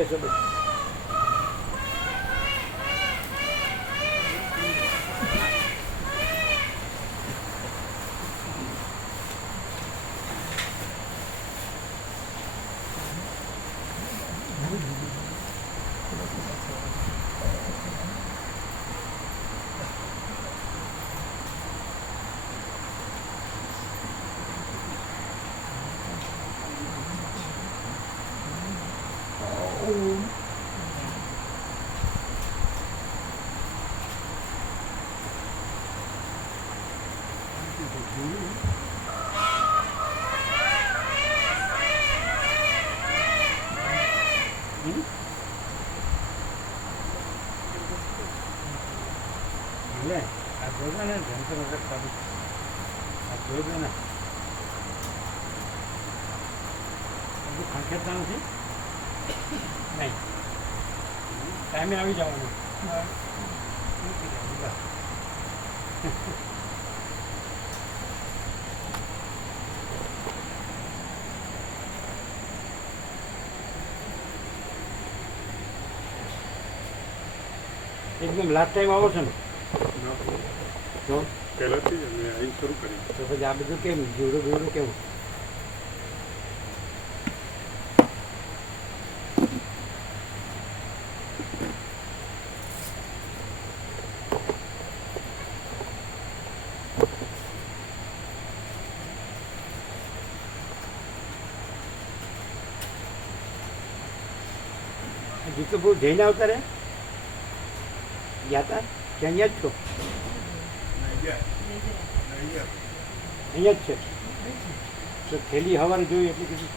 કહેશો બસ. એટલે આ જોડે ને જંતર વગર ચાલુ આ જોડે ને બધું ખંખેરતા નથી નહીં ટાઈમે આવી જવાનું. એકદમ લાસ્ટ ટાઈમ આવો છો ને તો પહેલાંથી અમે અહીં શરૂ કરી. તો પછી આ બધું કેમ જીવડું બીવડું કેવું? જીતું બહુ જઈને આવતા રે ગયા હતા કે અહીંયા જ છો? અહીંયા જ છે તો થેલી હવારે જોઈ એટલે કીધું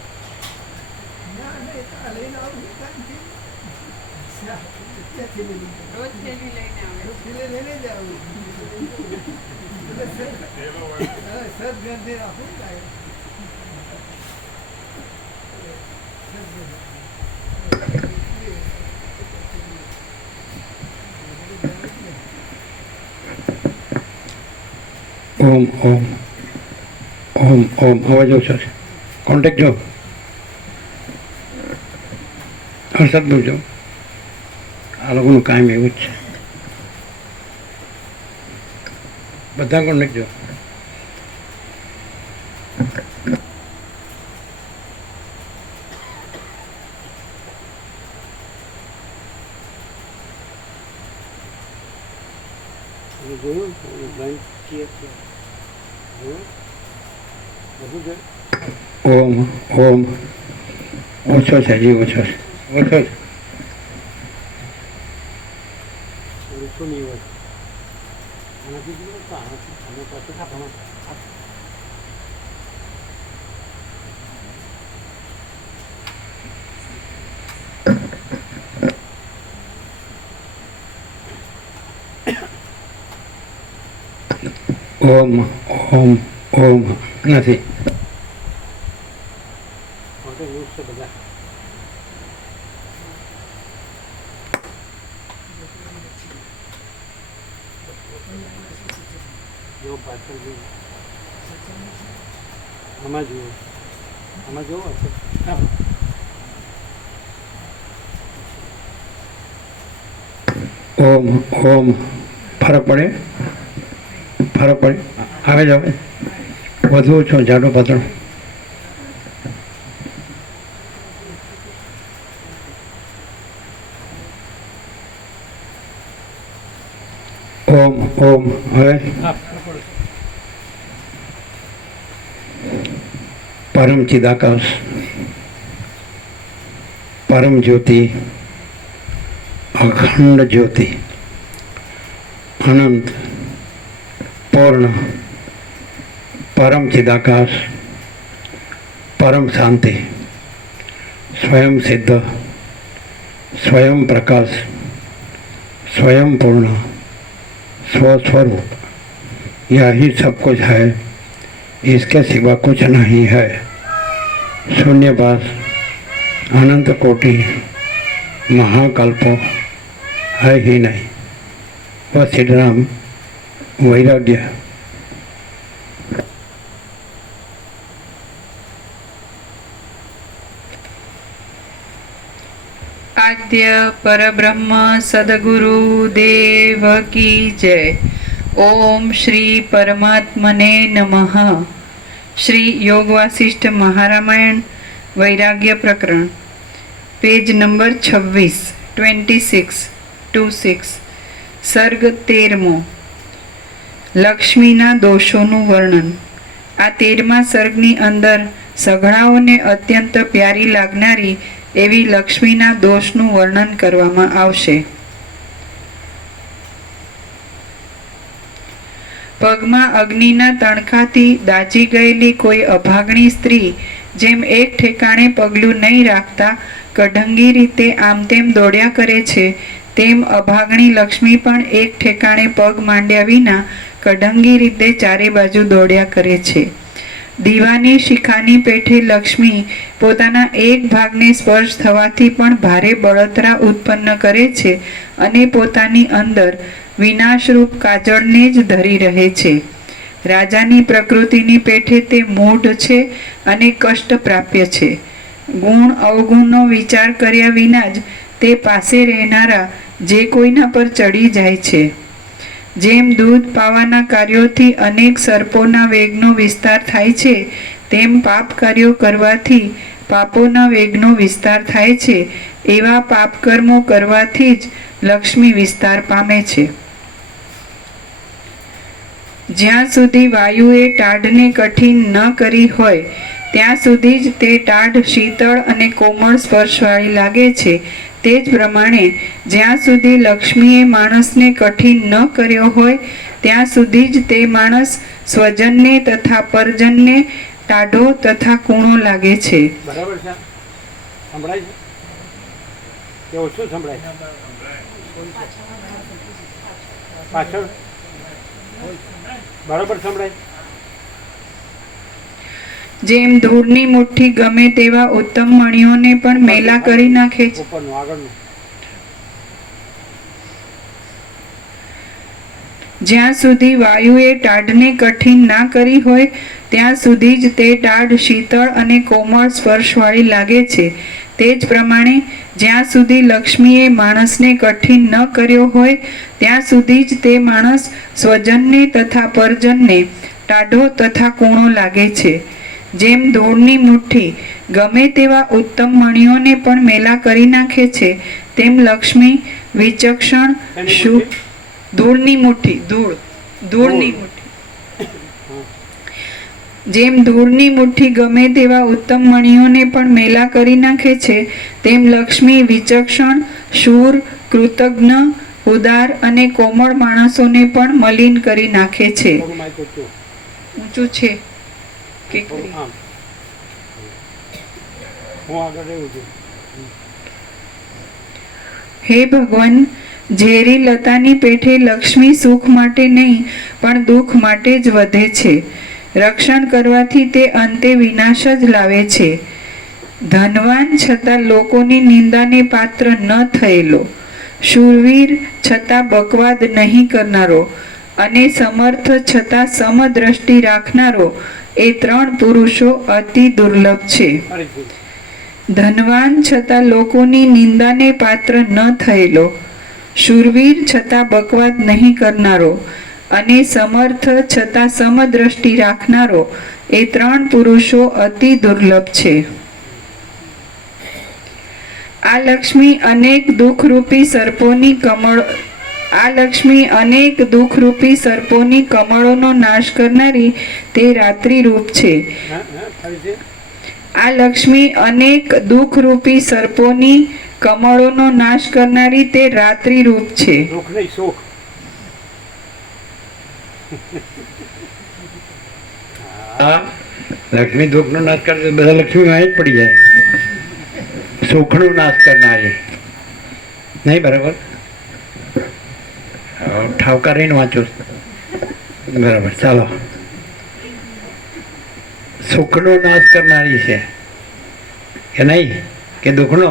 ઓમ ઓમ ઓમ ઓમ અવાજ ઓછો છે. કોન્ટેક્ટ જો હર્ષદનું જો આ લોકોનું કામ એવું જ છે. બધા કોન્ટેક્ટ જો જોયું બંધ છીએ જોયું બધું જોયું. ઓમ ઓમ ઓછો છે જી ઓછો છે ઓછો છે. શું નહીં હોય આનાથી જોયું તો આનાથી આને પાછું આપણા ઓમ ઓમ ઓમ નથી. માટે યુઝ છે બધા. જો પાછળ જોયું આમાં જોયું આમાં જોવો હશે ઓમ ઓમ ફરક પડે ફરક પડે આવે જ આવે વધુ ઓછો જાડો પાતળો. ઓમ ઓમ હવે પરમ ચિદાકાશ પરમ જ્યોતિ અખંડ જ્યોતિ અનંત પૂર્ણ પરમ ચિદાકાશ પરમ શાંતિ स्वयं सिद्ध स्वयं प्रकाश स्वयं पूर्ण स्वस्वरूप यह ही सब कुछ है, इसके सिवा कुछ नहीं है। शून्यवास अनंत कोटि महाकल्प है ही नहीं। वह श्रीराम वैराग्य સત્ય પરબ્રહ્મ સદગુરુ દેવ કી જય. ઓમ શ્રી પરમાત્મને નમઃ. શ્રી યોગ વાસિષ્ઠ મહારામાયણ વૈરાગ્ય પ્રકરણ, પેજ નંબર 26 સર્ગ 13મો. લક્ષ્મીના દોષોનું વર્ણન. આ 13મા સર્ગની અંદર સઘળાઓને અત્યંત પ્યારી લાગનારી એવી લક્ષ્મીના દોષનું વર્ણન કરવામાં આવશે. પગમાં અગ્નિના તણખાથી દાજી ગયેલી કોઈ અભાગણી સ્ત્રી જેમ એક ઠેકાણે પગલું નહીં રાખતા કઢંગી રીતે આમ તેમ દોડ્યા કરે છે, તેમ અભાગણી લક્ષ્મી પણ એક ઠેકાણે પગ માંડ્યા વિના કઢંગી રીતે ચારે બાજુ દોડ્યા કરે છે. દીવાની શિખાની પેઠે લક્ષ્મી પોતાના એક ભાગને સ્પર્શ થવાથી પણ ભારે બળતરા ઉત્પન્ન કરે છે અને પોતાની અંદર વિનાશરૂપ કાજળને જ ધરી રહે છે. રાજાની પ્રકૃતિની પેઠે તે મૂઢ છે અને કષ્ટ પ્રાપ્ય છે. ગુણ અવગુણનો વિચાર કર્યા વિના જ તે પાસે રહેનારા જે કોઈના પર ચડી જાય છે. જેમ દૂધ પાવાના કાર્યોથી અનેક સર્પોના વેગનો વિસ્તાર થાય છે, તેમ પાપ કાર્યો કરવાથી પાપોના વેગનો વિસ્તાર થાય છે. એવા પાપ કર્મો કરવાથી જ લક્ષ્મી વિસ્તાર પામે છે. જ્યાં સુધી વાયુએ ટાઢને કઠિન ન કરી હોય ત્યાં સુધી જ તે ટાઢ શીતળ અને કોમળ સ્પર્શવાળી લાગે છે. તે જ પ્રમાણે જ્યાં સુધી લક્ષ્મીએ માણસને કઠિન ન કર્યો હોય ત્યાં સુધી જ તે માણસ સ્વજનને તથા પરજનને ટાઢો તથા કૂણો લાગે છે. બરાબર છે? સંભળાય છે કે ઓછું સંભળાય? પાછળ બરાબર સંભળાય? જેમ ધૂળની મુઠ્ઠી ગમે તેવા ઉત્તમ મણિઓને પણ મેલા કરી નાખે છે. ઉપરનું આગળનું. જ્યાં સુધી વાયુએ ટાઢને કઠિન ના કરી હોય ત્યાં સુધી જ તે ટાઢ શીતળ અને કોમળ સ્પર્શવાળી લાગે છે. તે જ પ્રમાણે જ્યાં સુધી લક્ષ્મીએ માણસને કઠિન ન કર્યો હોય ત્યાં સુધી જ તે માણસ સ્વજનને તથા પરજનને ટાઢો તથા કૂણો લાગે છે. જેમ ધૂળની મુઠ્ઠી ગમે તેવા ઉત્તમ મણિઓને પણ મેલા કરી નાખે છે, તેમ લક્ષ્મી વિચક્ષણ શુભ ધૂળની મુઠ્ઠી જેમ ધૂળની મુઠ્ઠી ગમે તેવા ઉત્તમ મણિઓને પણ મેલા કરી નાખે છે, તેમ લક્ષ્મી વિચક્ષણ શૂર કૃતજ્ઞ ઉદાર અને કોમળ માણસોને પણ મલિન કરી નાખે છે. ઊંચું છે. હે ભગવાન, ઝેરી લતાની પેઠે લક્ષ્મી સુખ માટે નહીં પણ દુઃખ માટે જ વધે છે. રક્ષણ કરવાથી તે અંતે વિનાશ જ લાવે છે. ધનવાન છતાં લોકોની નિંદાને પાત્ર ન થયેલો, શૂરવીર છતાં બકવાદ નહીં કરનારો અને સમર્થ છતાં સમદ્રષ્ટિ રાખનારો એ 3 પુરુષો અતિ દુર્લભ છે. ધનવાન છતાં લોકોની નિંદાને પાત્ર ન થયેલો, શૂરવીર છતાં બકવાદ નહીં કરનારો અને સમર્થ છતાં સમદ્રષ્ટિ રાખનારો એ 3 પુરુષો અતિ દુર્લભ છે. આ લક્ષ્મી અનેક દુઃખરૂપી સર્પોની કમળોનો નાશ કરનારી તે રાત્રિ રૂપ છે. આ લક્ષ્મી અનેક દુઃખરૂપી સર્પોની કમળોનો નાશ કરનારી તે રાત્રિ રૂપ છે. લક્ષ્મી દુઃખનો નાશ કરે બધા લક્ષ્મી અહીં જ પડી જાય. સુખનો નાશ કરનારી નહીં. બરાબર? ઠાવકારીને વાંચો. બરાબર, ચાલો. સુખનો નાશ કરનારી છે કે નહીં કે દુઃખનો?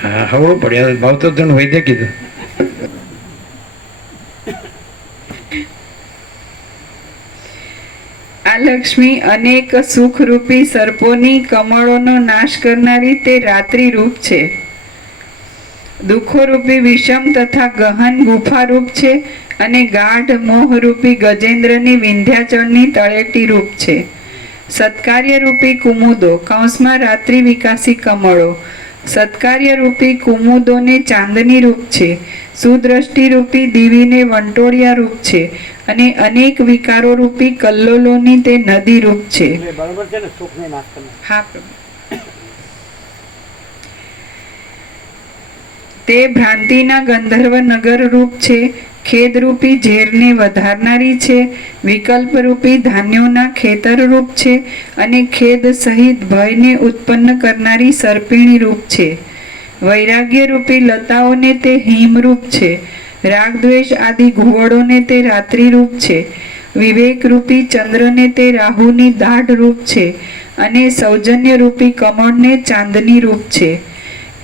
હા, હવળું પડ્યા. ભાવ તો તને વૈદ્ય કીધું. આ લક્ષ્મી અનેક સુખરૂપી સર્પોની કમળોનો નાશ કરનારી તે રાત્રિ રૂપ છે. દુઃખોરૂપી વિષમ તથા ગહન ગુફારૂપ છે અને ગાઢ મોહરૂપી ગજેન્દ્રની વિંધ્યાચળની તળેટી રૂપ છે. સત્કાર્યરૂપી કુમુદો કૌંસમાં રાત્રિ વિકાસી કમળો. સત્કાર્યરૂપી કુમુદોને ચાંદની રૂપ છે. સુદ્રષ્ટિરૂપી દીવીને વંટોળિયા રૂપ છે અને અનેક વિકારો રૂપી કલ્લોલોની તે નદી રૂપ છે. એટલે બરોબર છે ને, સુખને નાશ કરનાર. હા પ્રભુ. તે ભ્રાંતિના ગંધર્વ નગર રૂપ છે. ખેદરૂપી ઝેરને વધારનારી છે. વિકલ્પરૂપી ધાન્યોના ખેતર રૂપ છે અને ખેદ સહિત ભયને ઉત્પન્ન કરનારી સર્પિણી રૂપ છે. વૈરાગ્યરૂપી લતાઓને તે હિમરૂપ છે. રાગદ્વેષ આદિ ઘુવડોને તે રાત્રિ રૂપ છે. વિવેકરૂપી ચંદ્રને તે રાહુની દાઢ રૂપ છે અને સૌજન્યરૂપી કમળને ચાંદની રૂપ છે.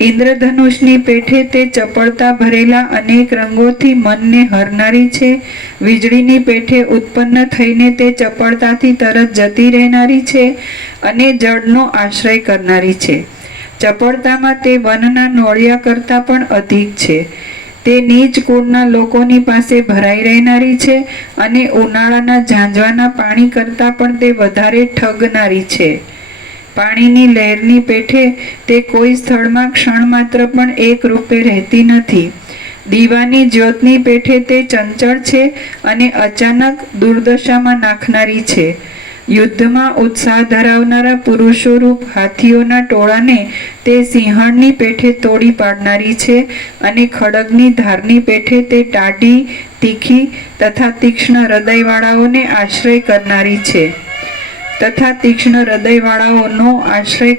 ઇન્દ્રધનુષની પેઠે તે ચપળતા ભરેલા અનેક રંગોથી મનને હરનારી છે. વીજળીની પેઠે ઉત્પન્ન થઈને તે ચપળતાથી તરત જતી રહેનારી છે અને જળનો આશ્રય કરનારી છે. ચપળતામાં તે વનના નોળિયા કરતાં પણ અધિક છે. તે નીચ કુળના લોકોની પાસે ભરાઈ રહેનારી છે અને ઉનાળાના ઝાંઝવાના પાણી કરતાં પણ તે વધારે ઠગનારી છે. પાણીની લહેરની પેઠે તે કોઈ સ્થળમાં ક્ષણ માત્ર પણ એક રૂપે રહેતી નથી. દીવાની જ્યોતની પેઠે તે ચંચળ છે અને અચાનક દુર્દશામાં નાખનારી છે. યુદ્ધમાં ઉત્સાહ ધરાવનારા પુરુષો રૂપ હાથીઓના ટોળાને તે સિંહણની પેઠે તોડી પાડનારી છે અને ખડગની ધારની પેઠે તે ટાઢી, તીખી તથા તીક્ષ્ણ હૃદયવાળાઓને આશ્રય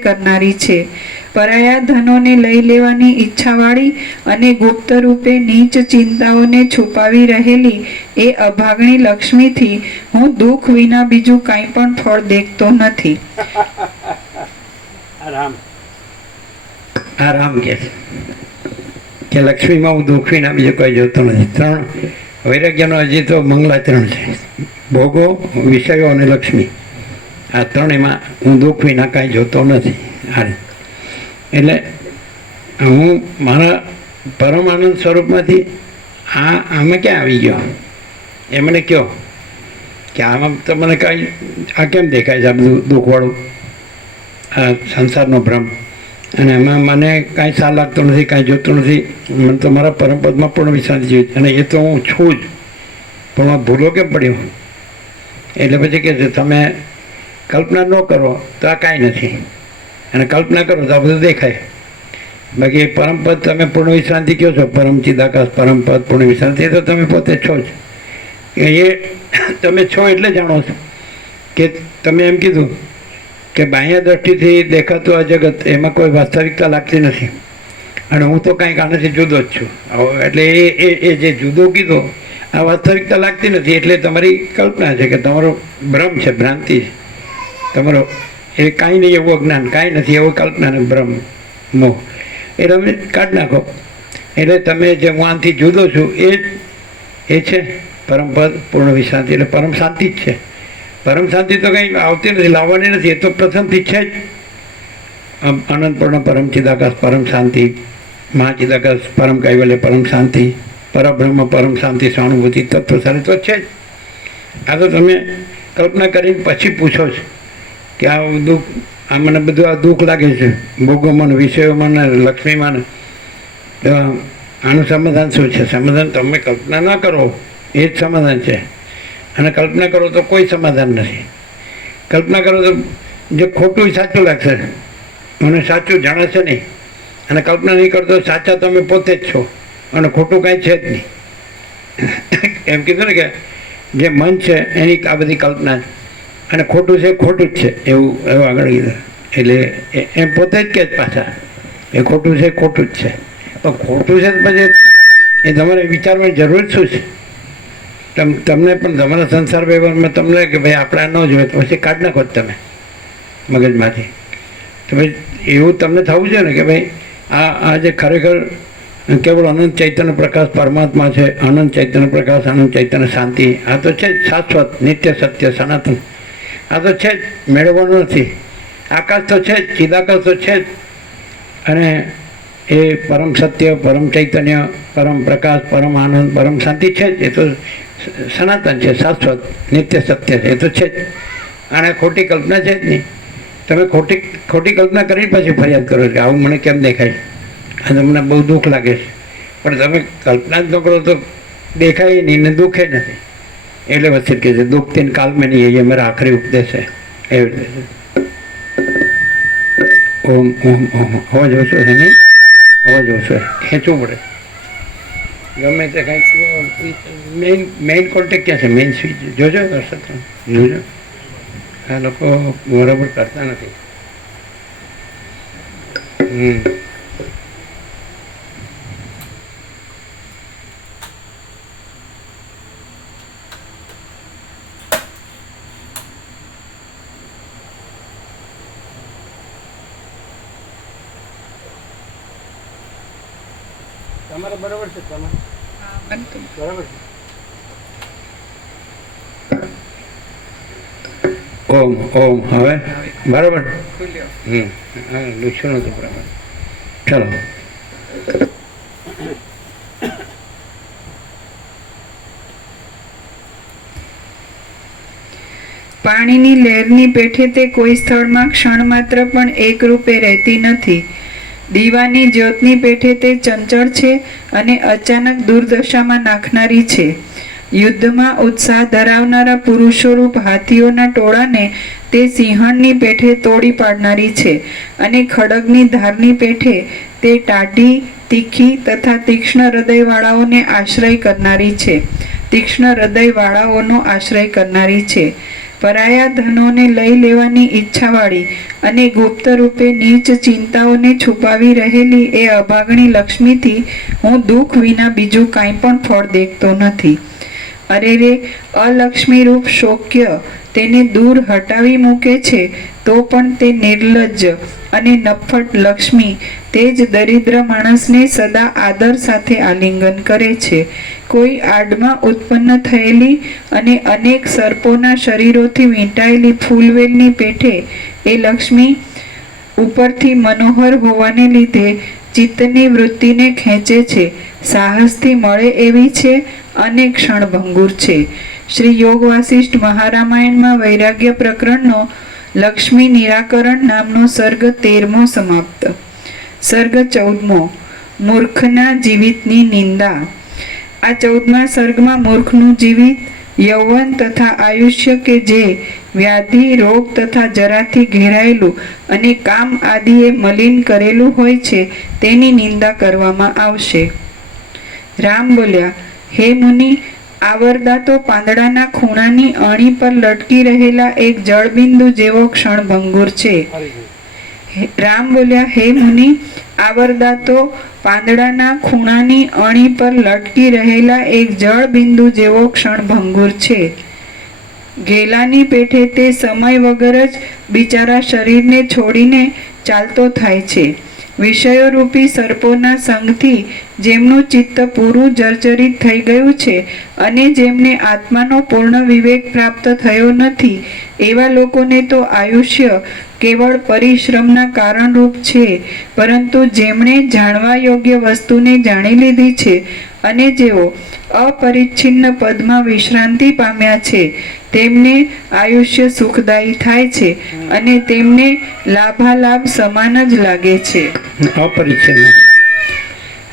કરનારી છે. પરાયા ધનોને લઈ લેવાની ઈચ્છાવાળી અને ગુપ્ત રૂપે નીચ ચિંતાઓને છુપાવી રહેલી એ અભાગણી લક્ષ્મીથી હું દુઃખ વિના બીજું કાંઈ પણ ફળ દેખતો નથી. આરામ આરામ કે લક્ષ્મીમાં હું દુઃખ વિના બીજું કોઈ જોતો નથી. 3 વૈરાગ્યનો હજી તો મંગલાચરણ છે. ભોગો, વિષયો અને લક્ષ્મી, આ ત્રણેયમાં હું દુઃખ વિના કાંઈ જોતો નથી. એટલે હું મારા પરમ આનંદ સ્વરૂપમાંથી આમાં ક્યાં આવી ગયો એ મને કહો કે આમાં તો મને કાંઈ આ કેમ દેખાય છે આ બધું દુઃખવાળું, આ સંસારનો ભ્રમ, અને એમાં મને કાંઈ સાર લાગતો નથી, કાંઈ જોતું નથી. મને તો મારા પરમપદમાં પૂર્ણ વિશ્રાંતિ જોઈએ અને એ તો હું છું જ, પણ આ ભૂલો કેમ પડ્યો? એટલે પછી કહે છે તમે કલ્પના ન કરો તો આ કાંઈ નથી, અને કલ્પના કરો તો આ બધું દેખાય. બાકી પરમપદ તમે પૂર્ણ વિશ્રાંતિ કહો છો, પરમ ચિદાકાશ પરમપદ પૂર્ણ વિશ્રાંતિ, એ તો તમે પોતે છો જ. એ તમે છો એટલે જાણો છો કે તમે એમ કીધું કે બાહ્ય દ્રષ્ટિથી દેખાતું આ જગત એમાં કોઈ વાસ્તવિકતા લાગતી નથી અને હું તો કાંઈક આનાથી જુદો જ છું. એટલે એ જે જુદો કીધો આ વાસ્તવિકતા લાગતી નથી, એટલે તમારી કલ્પના છે કે તમારો ભ્રમ છે, ભ્રાંતિ છે તમારો. એ કાંઈ નહીં એવું અજ્ઞાન, કાંઈ નથી એવું કલ્પના ને ભ્રમ મોહ, એ તમે કાઢી નાખો. એટલે તમે જે હું આનાથી જુદો છું એ છે પરમપદ પૂર્ણ વિશ્રાંતિ, એટલે પરમ શાંતિ જ છે. પરમ શાંતિ તો કંઈ આવતી નથી, લાવવાની નથી, એ તો પ્રથમથી છે જ. અનંતપૂર્ણ પરમ ચિદાકાશ પરમ શાંતિ, મહાચિદાકાશ પરમ કૈવલ્ય પરમ શાંતિ, પરબ્રહ્મ પરમ શાંતિ સહાનુભૂતિ તત્વ સારે તો છે જ. આ તો તમે કલ્પના કરીને પછી પૂછો છો કે આ દુઃખ, આ મને બધું આ દુઃખ લાગે છે ભોગોમાં, વિષયોમાં, લક્ષ્મીમાં. આનું સમાધાન શું છે? સમાધાન તમે કલ્પના ન કરો એ જ સમાધાન છે, અને કલ્પના કરો તો કોઈ સમાધાન નથી. કલ્પના કરો તો જે ખોટું સાચું લાગશે, મને સાચું જાણે નહીં, અને કલ્પના નહીં કરતો સાચા તમે પોતે જ છો અને ખોટું કાંઈ છે જ નહીં. એમ કીધું ને કે જે મન છે એની આ બધી કલ્પના છે, અને ખોટું છે ખોટું જ છે એવું આગળ કીધું. એટલે એમ પોતે જ કે પાછા એ ખોટું છે ખોટું જ છે. તો ખોટું છે પછી એ તમારે વિચારવાની જરૂર શું છે? તમને પણ તમારા સંસાર વ્યવહારમાં તમને કે ભાઈ આપણે ન જોઈએ તો પછી કાઢ નાખો જ તમે મગજમાંથી. તો ભાઈ એવું તમને થવું છે ને કે ભાઈ આ જે ખરેખર કેવળ અનંત ચૈતન્ય પ્રકાશ પરમાત્મા છે, અનંત ચૈતન્ય પ્રકાશ, અનંત ચૈતન્ય શાંતિ, આ તો છે જ શાશ્વત, નિત્ય, સત્ય, સનાતન. આ તો છે જ, મેળવવાનું નથી. આકાશ તો છે જ, ચિદાકાશ તો છે જ, અને એ પરમ સત્ય, પરમ ચૈતન્ય, પરમ પ્રકાશ, પરમ આનંદ, પરમ શાંતિ છે જ. એ તો સનાતન છે, શાશ્વત, નિત્ય સત્ય છે, એ તો છે જ. આને ખોટી કલ્પના છે જ નહીં. તમે ખોટી કલ્પના કરીને પછી ફરિયાદ કરો કે આવું મને કેમ દેખાય, અને મને બહુ દુઃખ લાગે છે. પણ તમે કલ્પના જ ન કરો તો દેખાય નહીં ને દુઃખે નથી. એટલે વચ્ચે કહે છે દુઃખ તીન કાલ મેં નહીં, એ મારા આખરી ઉપદેશ છે. એવી રીતે ઓમ ઓમ ઓમ. અવાજ ઓછો છે નહીં? અવાજ ઓછો છે, ખેંચવું પડે. ગમે તે કંઈક મેઇન કોન્ટેક્ટ ક્યાં છે? મેઇન સ્વિચ જોજો. દર્શક જોજો, આ લોકો બરાબર કરતા નથી. તમારે બરાબર છે, તમારે બરાબર છે. ઓમ ઓમ. હવે બરાબર. હા, લૂછું નહોતું બરાબર. ચલો. પાણીની લહેરની પેઠે તે કોઈ સ્થળમાં ક્ષણ માત્ર પણ એક રૂપે રહેતી નથી. દીવાની જ્યોતની પેઠે તે ચંચળ છે અને અચાનક દુર્દશામાં નાખનારી છે. યુદ્ધમાં ઉત્સાહ ધરાવનારા પુરુષોરૂપ હાથીઓના ટોળાને તે સિંહણની પેઠે તોડી પાડનારી છે અને ખડગની ધારની પેઠે તે ટાઢી, તીખી તથા તીક્ષ્ણ હૃદયવાળાઓને આશ્રય કરનારી છે. તીક્ષ્ણ હૃદયવાળાઓનો આશ્રય કરનારી છે. પરાયા ધનોને લઈ લેવાની ઈચ્છાવાળી અને ગુપ્ત રૂપે નીચ ચિંતાઓને છુપાવી રહેલી એ અભાગણી લક્ષ્મીથી હું દુઃખ વિના બીજું કાંઈ પણ ફળ દેખતો નથી. અરે રે, અલક્ષ્મીરૂપ શોક્ય તેને દૂર હટાવી મૂકે છે તો પણ તે નિર્લજ્જ અને નફ્ફટ લક્ષ્મી તે જ દરિદ્ર માણસને સદા આદર સાથે આલિંગન કરે છે. કોઈ આડમાં ઉત્પન્ન થયેલી અને અનેક સર્પોના શરીરોથી વીંટાયેલી ફૂલવેલની પેઠે એ લક્ષ્મી ઉપરથી મનોહર હોવાને લીધે ચિત્તની વૃત્તિને ખેંચે છે, સાહસથી મળે એવી છે અને ક્ષણભંગુર છે. શ્રી યોગ વાસિષ્ઠ મહારામાયણમાં વૈરાગ્ય પ્રકરણનો લક્ષ્મી નિરાકરણ નામનો સર્ગ 13મો સમાપ્ત. સર્ગ 14મો. મૂર્ખના જીવિતની નિંદા. આ 14મા સર્ગમાં મૂર્ખનું જીવિત, યૌવન તથા આયુષ્ય કે જે વ્યાધિ, રોગ તથા જરાથી ઘેરાયેલું અને કામ આદિએ મલિન કરેલું હોય છે તેની નિંદા કરવામાં આવશે. રામ બોલ્યા, હે મુનિ, આવરદા તો પાંદડાના ખૂણાની અણી પર લટકી રહેલા એક જળબિંદુ જેવો ક્ષણભંગુર છે. રામ બોલ્યા, હે મુનિ, આવરદા તો પાંદડાના ખૂણાની અણી પર લટકી રહેલા એક જળબિંદુ જેવો ક્ષણભંગુર છે. ગેલાની પેઠે તે સમય વગર જ બિચારા શરીરને છોડીને ચાલતો થાય છે. વિષયો રૂપી સર્પોના સંગથી જેમનું ચિત્ત પૂરું જર્જરિત થઈ ગયું છે અને જેમને આત્માનો પૂર્ણ વિવેક પ્રાપ્ત થયો નથી એવા લોકોને તો આયુષ્ય કેવળ પરિશ્રમના કારણરૂપ છે, પરંતુ જેમણે જાણવા યોગ્ય વસ્તુને જાણી લીધી છે અને જેઓ અપરિચ્છિન્ન પદમાં વિશ્રાંતિ પામ્યા છે તેમને આયુષ્ય સુખદાયી થાય છે અને તેમને લાભાલાભ સમાન જ લાગે છે. અપરિચ્છિન્ન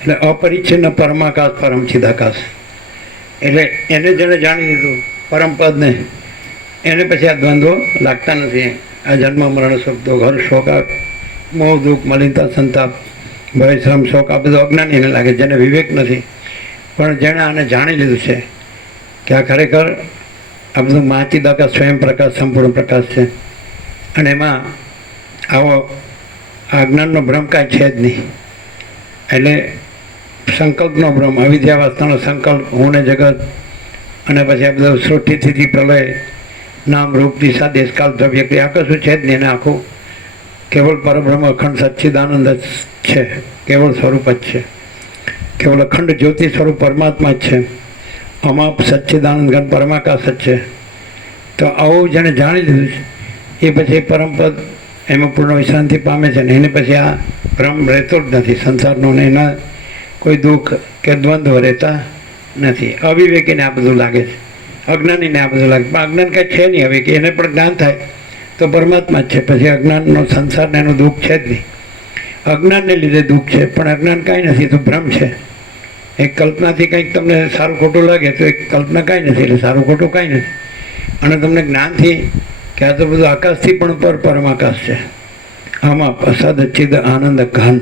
એટલે અપરિચ્છિન્ન પરમાકાશ, પરમ ચિદાકાશ. એટલે એને જેને જાણી લીધું પરમપદને, એને પછી આ દ્વંદ્વો લાગતા નથી. આ જન્મ મરણ શબ્દો, ઘર શોક, મોહ દુઃખ, મલિનતા, સંતાપ, ભય, શ્રમ, શોક, આ બધું અજ્ઞાન એને લાગે, જેને વિવેક નથી. પણ જેણે આને જાણી લીધું છે કે આ ખરેખર આ બધું મહાચિદાકાશ, સ્વયં પ્રકાશ, સંપૂર્ણ પ્રકાશ છે અને એમાં આવો અજ્ઞાનનો ભ્રમ કાંઈ છે જ નહીં. એટલે સંકલ્પનો ભ્રમ, અવિદ્યાવાસનાનો સંકલ્પ, હું ને જગત, અને પછી આ બધું સૃષ્ટિ, સ્થિતિ, પ્રલય, નામ, રૂપ, દિશા, દેશકાલ, દ્રવ્ય, આ કશું છે જ નહીં. એને આખું કેવળ પરબ્રહ્મ અખંડ સચ્ચિદાનંદ જ છે, કેવળ સ્વરૂપ જ છે, કેવળ અખંડ જ્યોતિ સ્વરૂપ પરમાત્મા જ છે, અમાપ સચ્ચિદાનંદ ઘન પરમાકાશ જ છે. તો આવું જેને જાણી લીધું છે એ પછી પરમપદ એમાં પૂર્ણ વિશ્રાંતિ પામે છે ને એને પછી આ ભ્રમ રહેતો જ નથી સંસારનો, ને એના કોઈ દુઃખ કે દ્વંદ્વ રહેતા નથી. અવિવેકીને આ બધું લાગે છે, અજ્ઞાનીને આ બધું લાગે, પણ અજ્ઞાન કાંઈ છે નહીં. હવે કે એને પણ જ્ઞાન થાય તો પરમાત્મા જ છે, પછી અજ્ઞાનનો સંસારને એનું દુઃખ છે જ નહીં. અજ્ઞાનને લીધે દુઃખ છે, પણ અજ્ઞાન કાંઈ નથી, તો ભ્રમ છે. એક કલ્પનાથી કંઈક તમને સારું ખોટું લાગે તો એક કલ્પના કાંઈ નથી, એટલે સારું ખોટું કાંઈ નથી. અને તમને જ્ઞાનથી કે આ તો બધું આકાશથી પણ પરમાકાશ છે, આમાં સદ ચિદ આનંદ ઘન.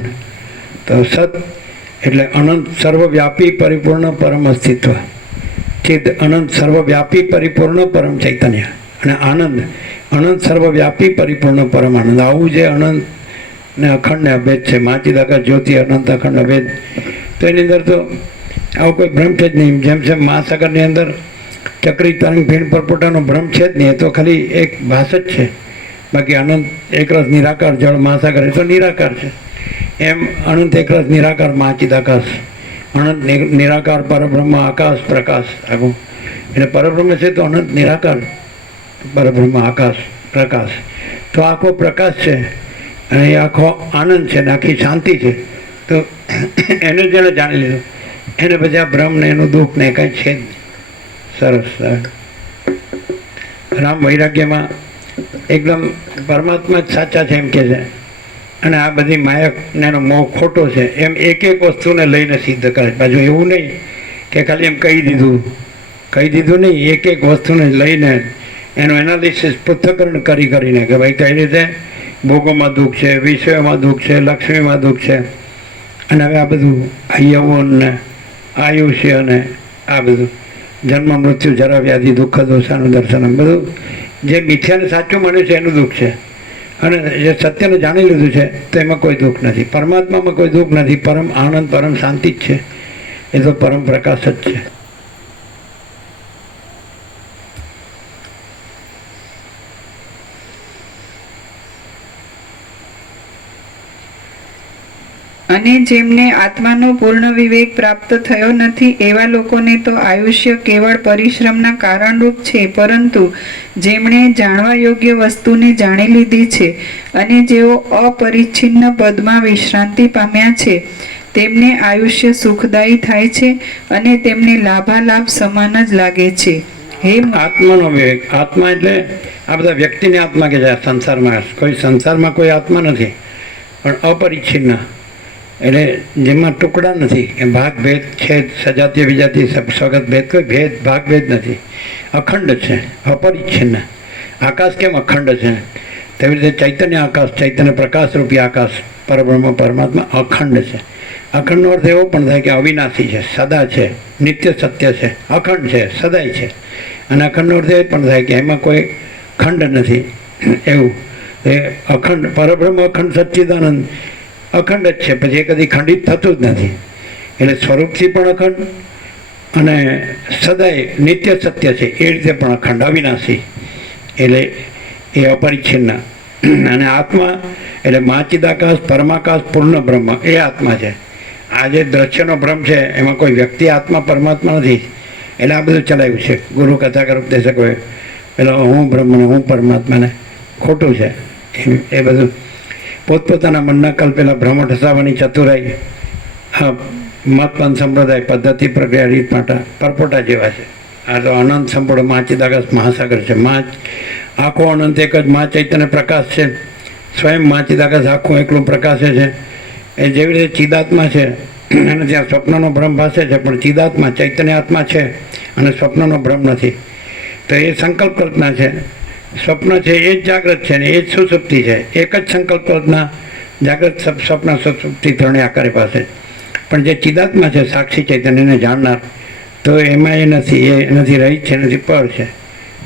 તો સત એટલે અનંત સર્વવ્યાપી પરિપૂર્ણ પરમ અસ્તિત્વ, ચિદ અનંત સર્વવ્યાપી પરિપૂર્ણ પરમ ચૈતન્ય, અને આનંદ અનંત સર્વવ્યાપી પરિપૂર્ણ પરમ આનંદ. આવું જે અનંત ને અખંડ ને અભેદ છે, માચિદાકાર જ્યોતિ અનંત અખંડ અભેદ, તો એની અંદર તો આવો કોઈ ભ્રમ છે જ નહીં. જેમ જેમ મહાસાગરની અંદર ચક્રી તરંગ ભીણ પરપોટાનો ભ્રમ છે જ નહીં, એ તો ખાલી એક ભાસ જ છે. બાકી અનંત એકરસ નિરાકાર જળ મહાસાગર એ તો નિરાકાર છે. એમ અનંત એકરસ નિરાકાર મહાચિદાકાશ, અનંત નિરાકાર પરબ્રહ્મ આકાશ પ્રકાશ આખું. એટલે પરબ્રહ્મ છે તો અનંત નિરાકાર પરબ્રહ્મ આકાશ પ્રકાશ, તો આખો પ્રકાશ છે અને એ આખો આનંદ છે ને આખી શાંતિ છે. તો એને જેને જાણી લીધું એને પછી આ ભ્રમ ને એનું દુઃખ ને કાંઈ છે જ નહીં. સરસ. રામ વૈરાગ્યમાં એકદમ પરમાત્મા જ સાચા છે એમ કહે છે, અને આ બધી માયક ને એનો મોહ ખોટો છે એમ એક એક વસ્તુને લઈને સિદ્ધ કરે. પાછું એવું નહીં કે ખાલી એમ કહી દીધું નહીં, એક એક વસ્તુને લઈને એનું એનાલિસિસ પૃથ્થકરણ કરીને કે ભાઈ કઈ રીતે ભોગોમાં દુઃખ છે, વિષયોમાં દુઃખ છે, લક્ષ્મીમાં દુઃખ છે, અને હવે આ બધું યૌવન ને આયુષ્ય ને આ બધું જન્મ મૃત્યુ જરા વ્યાધિ દુઃખ દોષાનું દર્શન, બધું જે મિથ્યાને સાચું માન્યું છે એનું દુઃખ છે, અને જે સત્યને જાણી લીધું છે તો એમાં કોઈ દુઃખ નથી. પરમાત્મામાં કોઈ દુઃખ નથી, પરમ આનંદ પરમ શાંતિ જ છે, એ તો પરમ પ્રકાશ જ છે. અને જેમને આત્માનો પૂર્ણ વિવેક પ્રાપ્ત થયો નથી એવા લોકોને તો આયુષ્ય કેવળ પરિશ્રમના કારણરૂપ છે, પરંતુ જેમણે જાણવા યોગ્ય વસ્તુને જાણી લીધી છે અને જેઓ અપરિચ્છિન્ન પદમાં વિશ્રાંતિ પામ્યા છે તેમને આયુષ્ય સુખદાયી થાય છે અને તેમને લાભાલાભ સમાન જ લાગે છે. હે આત્માનો વિવેક, આત્મા એટલે આ બધા વ્યક્તિની આત્મા કે સંસારમાં કોઈ આત્મા નથી, પણ અપરિચ્છિન્ન એટલે જેમાં ટુકડા નથી, કે ભાગ ભેદ છે, સજાતીય વિજાતીય સ્વગત ભેદ, કોઈ ભેદ ભાગ ભેદ નથી, અખંડ છે, અપરિચ્છિન્ન. આકાશ કેમ અખંડ છે તેવી રીતે ચૈતન્ય આકાશ, ચૈતન્ય પ્રકાશ રૂપી આકાશ પરબ્રહ્મ પરમાત્મા અખંડ છે. અખંડનો અર્થ એવો પણ થાય કે અવિનાશી છે, સદા છે, નિત્ય સત્ય છે, અખંડ છે, સદાય છે. અને અખંડનો અર્થ એ પણ થાય કે એમાં કોઈ ખંડ નથી, એવું એ અખંડ પરબ્રહ્મ અખંડ સચ્ચિદાનંદ અખંડ જ છે, પછી એ કદી ખંડિત થતું જ નથી. એટલે સ્વરૂપથી પણ અખંડ અને સદાય નિત્ય સત્ય છે એ રીતે પણ અખંડ અવિનાશી, એટલે એ અપરિચ્છિન્ન. અને આત્મા એટલે માચિદાકાશ પરમાકાશ પૂર્ણ બ્રહ્મ એ આત્મા છે. આ જે દ્રશ્યનો ભ્રમ છે એમાં કોઈ વ્યક્તિ આત્મા પરમાત્મા નથી, એટલે આ બધું ચલાવ્યું છે ગુરુ કથાકાર ઉપદેશકોએ. પેલો હું બ્રહ્મને હું પરમાત્માને ખોટું છે એ બધું પોતપોતાના મનના કલ્પેલા ભ્રમ ઠસાવવાની ચતુરાઈ આ મતપંથ સંપ્રદાય પદ્ધતિ પ્રક્રિયા રીત માટા પરપોટા જેવા છે. આ તો અનંત સંપૂર્ણ માચિદાકાશ મહાસાગર છે. આખો અનંત એક જ મા ચૈતન્ય પ્રકાશ છે, સ્વયં માચિદાકાશ આખું એકલું પ્રકાશે છે. એ જેવી રીતે ચિદાત્મા છે અને ત્યાં સ્વપ્નનો ભ્રમ ભાસે છે, પણ ચિદાત્મા ચૈતન્ય આત્મા છે અને સ્વપ્નનો ભ્રમ નથી. તો એ સંકલ્પ કલ્પના છે, સ્વપ્ન છે એ જ જાગ્રત છે ને એ જ સુસુપ્તિ છે. એક જ સંકલ્પ કલ્પના જાગ્રત સ્વપ્ન સુસુપ્તિ ત્રણેય આકારે પાસે. પણ જે ચિદાત્મા છે સાક્ષી ચૈતન્યને જાણનાર, તો એમાં એ નથી રહી છે, નથી પર છે.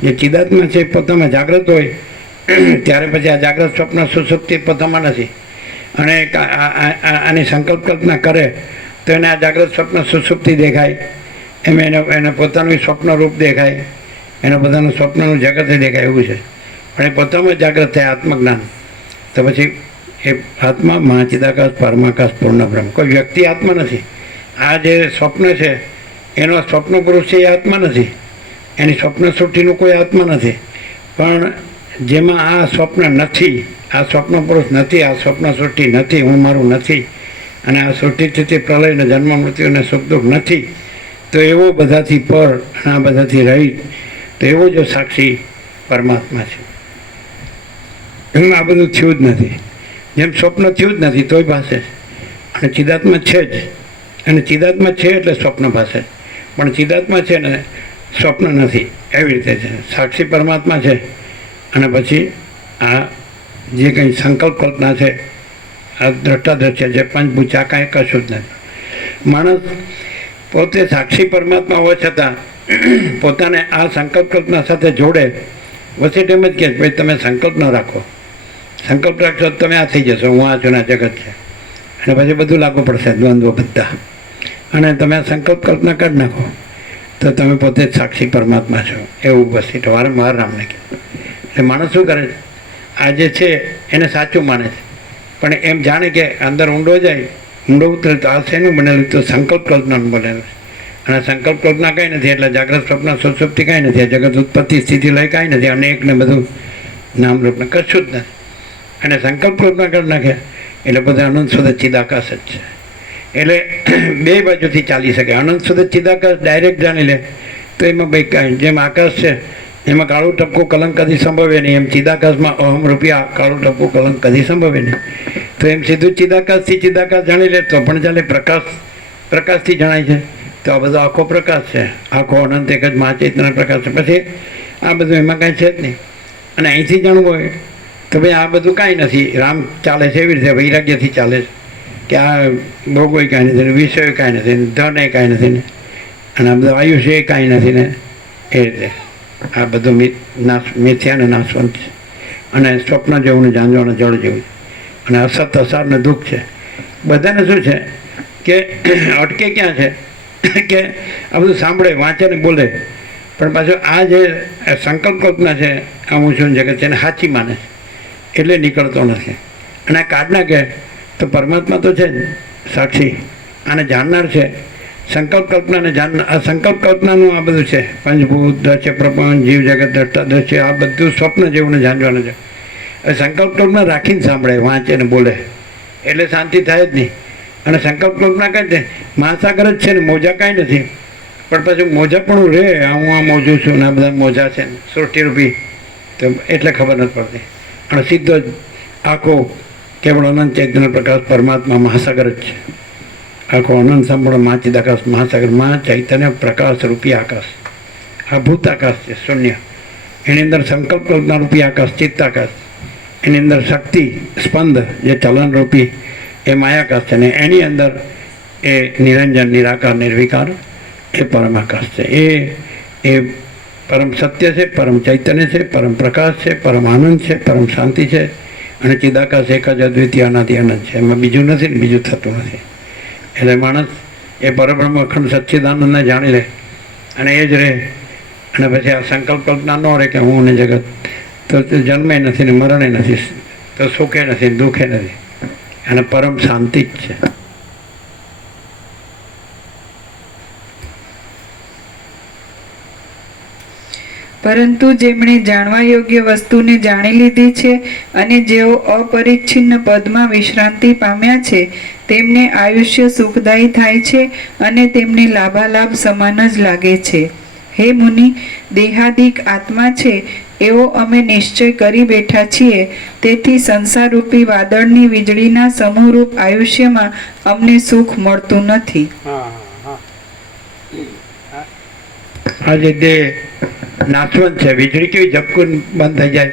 જે ચિદાત્મા છે પોતામાં જાગ્રત હોય ત્યારે પછી આ જાગ્રત સ્વપ્ન સુસુપ્તિ પોતામાં નથી. અને આની સંકલ્પ કલ્પના કરે તો એને આ જાગ્રત સ્વપ્ન સુસુપ્તિ દેખાય, એમ એને પોતાનું સ્વપ્ન રૂપ દેખાય, એને પોતાનું સ્વપ્નનું જગત દેખાય એવું છે. પણ એ પોતામાં જાગ્રત થાય આત્મજ્ઞાન, તો પછી એ આત્મા મહાચિદાકાશ પરમાકાશ પૂર્ણ બ્રહ્મ. કોઈ વ્યક્તિ આત્મા નથી. આ જે સ્વપ્ન છે એનો સ્વપ્ન પુરુષ છે એ આત્મા નથી, એની સ્વપ્ન સૃષ્ટિનું કોઈ આત્મા નથી. પણ જેમાં આ સ્વપ્ન નથી, આ સ્વપ્ન પુરુષ નથી, આ સ્વપ્ન સૃષ્ટિ નથી, હું મારું નથી, અને આ સૃષ્ટિ સ્થિતિ પ્રલયને જન્મ મૃત્યુ અને સુખ દુઃખ નથી, તો એવો બધાથી પર અને આ બધાથી રહિત, તો એવો જો સાક્ષી પરમાત્મા છે. એમાં આ બધું થયું જ નથી. જેમ સ્વપ્ન થયું જ નથી તોય ભાષે, અને ચિદાત્મા છે જ, અને ચિદાત્મા છે એટલે સ્વપ્ન ભાષે, પણ ચિદાત્મા છે ને સ્વપ્ન નથી, એવી રીતે છે. સાક્ષી પરમાત્મા છે, અને પછી આ જે કંઈ સંકલ્પ કલ્પના છે, આ દ્રષ્ટાદ્રશ્ય છે, પંચભૂત, આ કાંઈ કશું જ નથી. માણસ પોતે સાક્ષી પરમાત્મા હોવા છતાં પોતાને આ સંકલ્પ કલ્પના સાથે જોડે. વસેટ એમ જ કહે ભાઈ તમે સંકલ્પ ન રાખો, સંકલ્પ રાખશો તો તમે આ થઈ જશો, હું આ છું ને આ જગત છે, અને પછી બધું લાગુ પડશે, દ્વંદ્વ બધા, અને તમે આ સંકલ્પ કલ્પના કરી નાખો તો તમે પોતે જ સાક્ષી પરમાત્મા છો, એવું વસેટ વારંવાર રામને કહે. એટલે માણસ શું કરે છે, આ જે છે એને સાચું માને છે, પણ એમ જાણે કે અંદર ઊંડો જાય, ઊંડો ઉતરે તો આ શેનું બનેલું, તો સંકલ્પ કલ્પનાનું બનેલું છે. અને સંકલ્પ કલ્પના કાંઈ નથી, એટલે જાગ્રત સ્વપ્ન સુષુપ્તિ કાંઈ નથી, જગત ઉત્પત્તિ સ્થિતિ લય કાંઈ નથી, અનેક ને બધું નામરૂપને કશું જ નથી. અને સંકલ્પ કલ્પના કરી નાખે એટલે બધા અનંત સુધી ચિદાકાશ જ છે. એટલે બે બાજુથી ચાલી શકે. અનંત સુધી ચિદાકાશ ડાયરેક્ટ જાણી લે તો એમાં ભાઈ કાંઈ, જેમ આકાશ છે એમાં કાળું ટપકું કલંક કદી સંભવે નહીં, એમ ચિદાકાશમાં અહમ રૂપિયા કાળું ટપકું કલંક કદી સંભવે નહીં. તો એમ સીધું ચિદાકાશથી ચિદાકાશ જાણી લે તો પણ ચાલે. પ્રકાશથી જણાય છે તો આ બધો આખો પ્રકાશ છે, આખો અનંત એક જ મહાચૈતન્ય પ્રકાશ છે. પછી આ બધું એમાં કાંઈ છે જ નહીં. અને અહીંથી જાણવું હોય તો ભાઈ આ બધું કાંઈ નથી, રામ ચાલે છે એવી રીતે વૈરાગ્યથી ચાલે છે કે આ ભોગોય કાંઈ નથી, વિષય કાંઈ નથી, ધન એ કાંઈ નથી ને, અને આ બધું આયુષ્ય એ કાંઈ નથી ને, એ રીતે આ બધું મિથ્યા અને નાશવંત છે. અને સ્વપ્ન જેવું ને જાંજવાનું જળ જેવું છે. અને અસત અસાર ને દુઃખ છે. બધાને શું છે કે અટકે ક્યાં છે કે આ બધું સાંભળે, વાંચે ને બોલે, પણ પાછું આ જે સંકલ્પ કલ્પના છે, આ હું છું જગત છે એને સાચી માને છે, એટલે નીકળતો નથી. અને આ કાઢ નાખે તો પરમાત્મા તો છે જ સાક્ષી, આને જાણનાર છે. સંકલ્પ કલ્પનાને જાણનાર, આ સંકલ્પ કલ્પનાનું આ બધું છે, પંચભૂત દ્રશ્ય પ્રપંચ જીવ જગત દ્રષ્ટા દ્રશ્ય, આ બધું સ્વપ્ન જેવું ને જાણવાનું છે. હવે સંકલ્પ કલ્પના રાખીને સાંભળે, વાંચે ને બોલે એટલે શાંતિ થાય જ નહીં. અને સંકલ્પ કલ્પના કાંઈ છે, મહાસાગર જ છે ને, મોજા કાંઈ નથી. પણ પછી મોજા પણ રહે, હું આ મોજું છું ને આ બધા મોજા છે ને સૃષ્ટિરૂપી, તો એટલે ખબર નથી પડતી. અને સીધો જ આખો કેવળ અનંત ચૈતન્ય પ્રકાશ પરમાત્મા મહાસાગર જ છે. આખો અનંત સંપૂર્ણ મહાચિદ આકાશ મહાસાગરમાં ચૈતન્ય પ્રકાશ રૂપી આકાશ, આ ભૂત આકાશ છે શૂન્ય. એની અંદર સંકલ્પ કલ્પના રૂપી આકાશ ચિત્તાકાશ, એની અંદર શક્તિ સ્પંદ જે ચલન રૂપી એ માયાકાશ છે, ને એની અંદર એ નિરંજન નિરાકાર નિર્વિકાર એ પરમાકાશ છે. એ પરમ સત્ય છે, પરમ ચૈતન્ય છે, પરમ પ્રકાશ છે, પરમ આનંદ છે, પરમ શાંતિ છે. અને ચિદાકાશ એક જ અદ્વિતીય અનાદિ અનંત છે, એમાં બીજું નથી ને બીજું થતું નથી. એટલે માણસ એ પરબ્રહ્મ અખંડ સચ્ચિદાનંદને જાણી લે અને એ જ રહે. અને પછી આ સંકલ્પ કલ્પના ન રહે કે હું ને જગત, તો જન્મે નથી ને મરણે નથી, તો સુખે નથી દુઃખે નથી, અને પરમ શાંતિ જ છે. પરંતુ જેમણે જાણવા યોગ્ય વસ્તુને જાણી લીધી છે અને જેઓ અપરિચ્છિન્ન પદમાં વિશ્રાંતિ પામ્યા છે, તેમને આયુષ્ય સુખદાયી થાય છે અને તેમને લાભાલાભ સમાન જ લાગે છે. હે મુનિ, દેહાદિક આત્મા છે એવો અમે નિશ્ચય કરી બેઠા છીએ, તેથી સંસારરૂપી વાદળની વીજળીના સમૂહરૂપ આયુષ્યમાં અમને સુખ મળતું નથી. આજે દેહ નાશવંત છે. વીજળી કેવી ઝબકું બંધ થઈ જાય